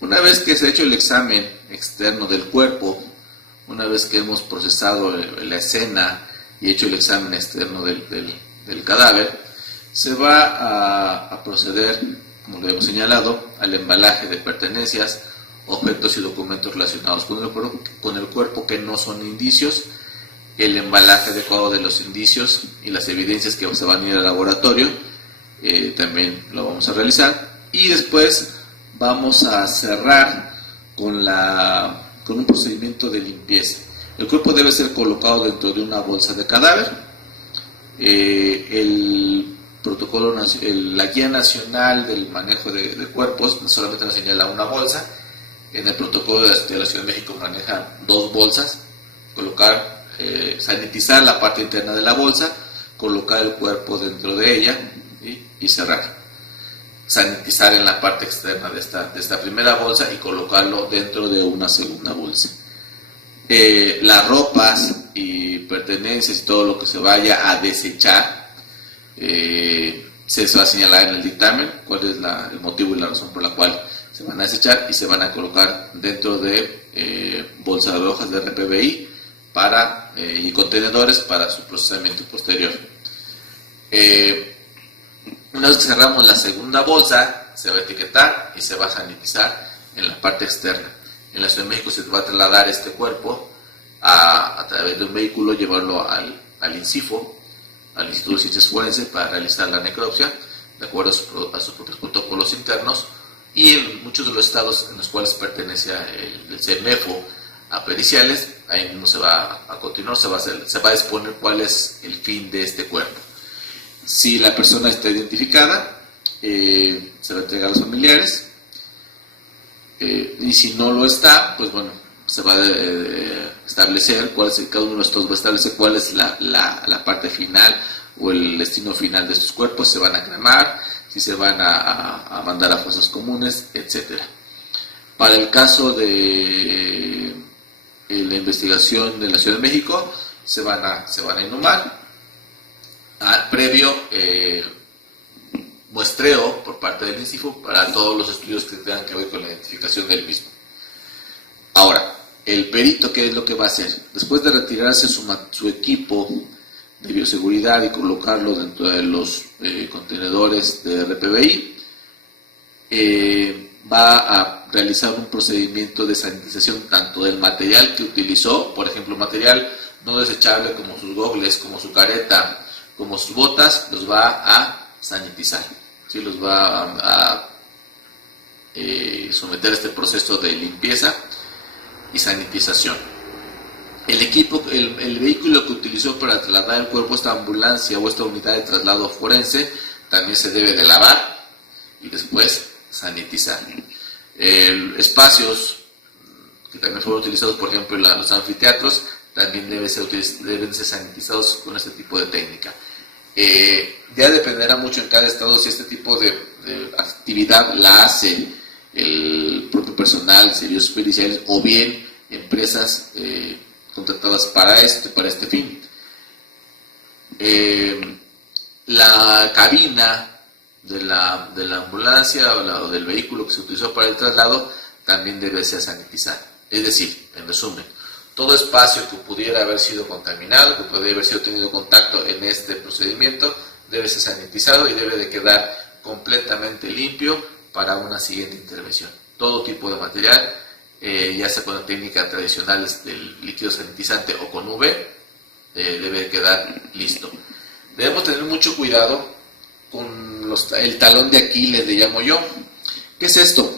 Una vez que se ha hecho el examen externo del cuerpo, una vez que hemos procesado la escena y hecho el examen externo del cadáver, se va a proceder como lo hemos señalado, al embalaje de pertenencias, objetos y documentos relacionados con el cuerpo que no son indicios, el embalaje adecuado de los indicios y las evidencias que se van a ir al laboratorio, también lo vamos a realizar, y después vamos a cerrar con un procedimiento de limpieza. El cuerpo debe ser colocado dentro de una bolsa de cadáver. La Guía Nacional del Manejo de Cuerpos solamente nos señala una bolsa. En el protocolo de la Ciudad de México maneja 2 bolsas. Sanitizar la parte interna de la bolsa, colocar el cuerpo dentro de ella y cerrar. Sanitizar en la parte externa de esta primera bolsa y colocarlo dentro de una segunda bolsa. Las ropas y pertenencias y todo lo que se vaya a desechar, se va a señalar en el dictamen cuál es el motivo y la razón por la cual se van a desechar y se van a colocar dentro de bolsas de hojas de RPBI y contenedores para su procesamiento posterior. Una vez que cerramos la segunda bolsa, se va a etiquetar y se va a sanitizar en la parte externa. En la Ciudad de México se va a trasladar este cuerpo a través de un vehículo, llevarlo al INCIFO, al Instituto de Ciencias Forenses, para realizar la necropsia, de acuerdo a sus propios protocolos internos, y en muchos de los estados en los cuales pertenece el CEMEFO a periciales, ahí mismo se va a continuar, se va a exponer cuál es el fin de este cuerpo. Si la persona está identificada, se va a entregar a los familiares, y si no lo está, pues bueno, se va a establecer cada uno de los estados va a establecer cuál es la parte final o el destino final de estos cuerpos. Se van a cremar, si se van a mandar a fosas comunes, etc. Para el caso de la investigación de la Ciudad de México, se van a inhumar previo muestreo por parte del INCIFO para todos los estudios que tengan que ver con la identificación del mismo. Ahora, el perito, ¿qué es lo que va a hacer? Después de retirarse su equipo de bioseguridad y colocarlo dentro de los contenedores de RPBI, va a realizar un procedimiento de sanitización tanto del material que utilizó, por ejemplo, material no desechable como sus gogles, como su careta, como sus botas, los va a sanitizar, ¿sí? Los va a someter a este proceso de limpieza y sanitización. El vehículo que utilizó para trasladar el cuerpo, esta ambulancia o esta unidad de traslado forense, también se debe de lavar y después sanitizar. Espacios que también fueron utilizados, por ejemplo, en los anfiteatros, también deben ser sanitizados con este tipo de técnica. Ya dependerá mucho en cada estado si este tipo de actividad la hace el propio personal, servicios periciales o bien empresas contratadas para este fin. La cabina de la ambulancia o del vehículo que se utilizó para el traslado también debe ser sanitizado. Es decir, en resumen, todo espacio que pudiera haber sido contaminado, que pudiera haber sido tenido contacto en este procedimiento, debe ser sanitizado y debe de quedar completamente limpio para una siguiente intervención. Todo tipo de material, ya sea con la técnica tradicional del líquido sanitizante o con UV, debe de quedar listo. Debemos tener mucho cuidado con el talón de Aquiles, le llamo yo. ¿Qué es esto?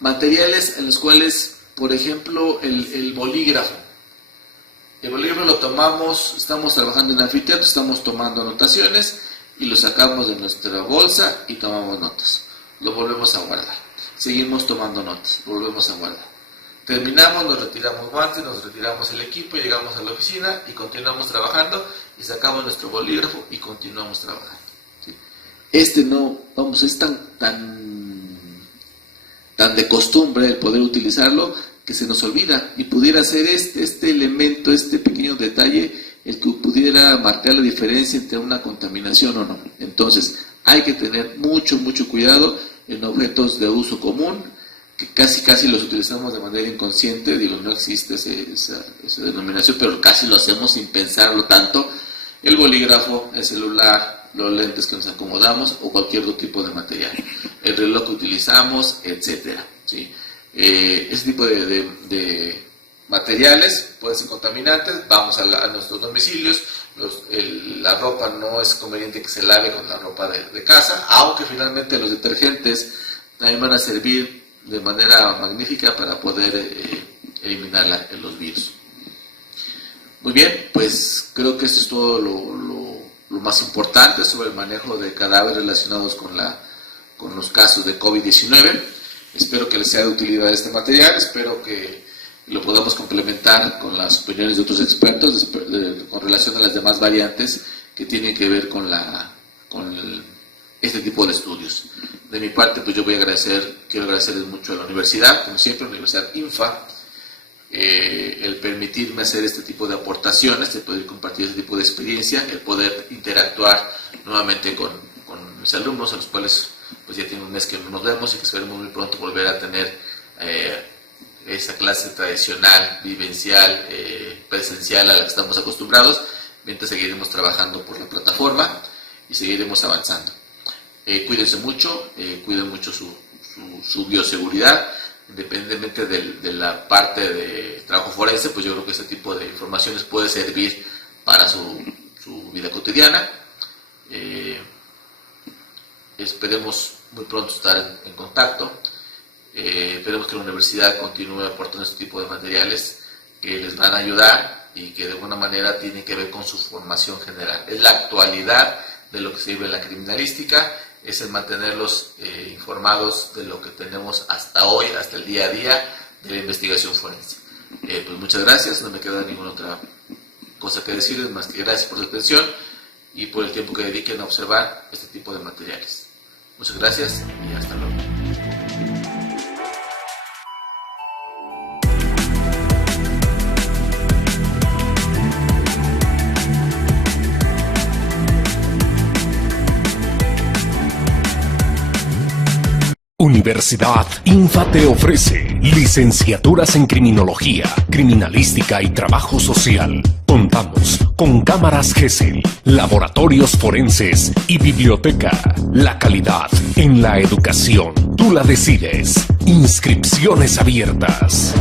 Materiales en los cuales, por ejemplo, el bolígrafo. El bolígrafo lo tomamos, estamos trabajando en anfiteatro, estamos tomando anotaciones y lo sacamos de nuestra bolsa y tomamos notas. Lo volvemos a guardar. Seguimos tomando notas, volvemos a guardar. Terminamos, nos retiramos guantes, nos retiramos el equipo, llegamos a la oficina y continuamos trabajando y sacamos nuestro bolígrafo y continuamos trabajando. ¿Sí? Es tan de costumbre el poder utilizarlo que se nos olvida y pudiera ser este elemento, este pequeño detalle, el que pudiera marcar la diferencia entre una contaminación o no. Entonces, hay que tener mucho cuidado en objetos de uso común, que casi los utilizamos de manera inconsciente. No existe esa denominación, pero casi lo hacemos sin pensarlo tanto. El bolígrafo, el celular, los lentes que nos acomodamos o cualquier otro tipo de material, el reloj que utilizamos, etcétera, ¿sí? Ese tipo de materiales pueden ser contaminantes. Vamos a nuestros domicilios, la ropa no es conveniente que se lave con la ropa de casa, aunque finalmente los detergentes también van a servir de manera magnífica para poder eliminar los virus. Muy bien, pues creo que esto es todo lo más importante sobre el manejo de cadáveres relacionados con los casos de COVID-19. Espero que les sea de utilidad este material, espero que lo podamos complementar con las opiniones de otros expertos con relación a las demás variantes que tienen que ver con este tipo de estudios. De mi parte, pues yo quiero agradecerles mucho a la universidad, como siempre, la Universidad INFA, el permitirme hacer este tipo de aportaciones, el poder compartir este tipo de experiencia, el poder interactuar nuevamente con mis alumnos, a los cuales pues ya tiene un mes que no nos vemos y que esperemos muy pronto volver a tener esa clase tradicional, vivencial, presencial a la que estamos acostumbrados, mientras seguiremos trabajando por la plataforma y seguiremos avanzando. Cuídense mucho, cuiden mucho su bioseguridad, independientemente de la parte de trabajo forense, pues yo creo que este tipo de informaciones puede servir para su vida cotidiana. Esperemos muy pronto estar en contacto. Esperemos que la universidad continúe aportando este tipo de materiales que les van a ayudar y que de alguna manera tienen que ver con su formación general. Es la actualidad de lo que se vive en la criminalística, es el mantenerlos informados de lo que tenemos hasta hoy, hasta el día a día de la investigación forense. Pues muchas gracias, no me queda ninguna otra cosa que decirles más que gracias por su atención y por el tiempo que dediquen a observar este tipo de materiales. Muchas gracias y hasta luego. Universidad INFA te ofrece licenciaturas en criminología, criminalística y trabajo social. Contamos con cámaras GESEL, laboratorios forenses y biblioteca. La calidad en la educación, tú la decides. Inscripciones abiertas.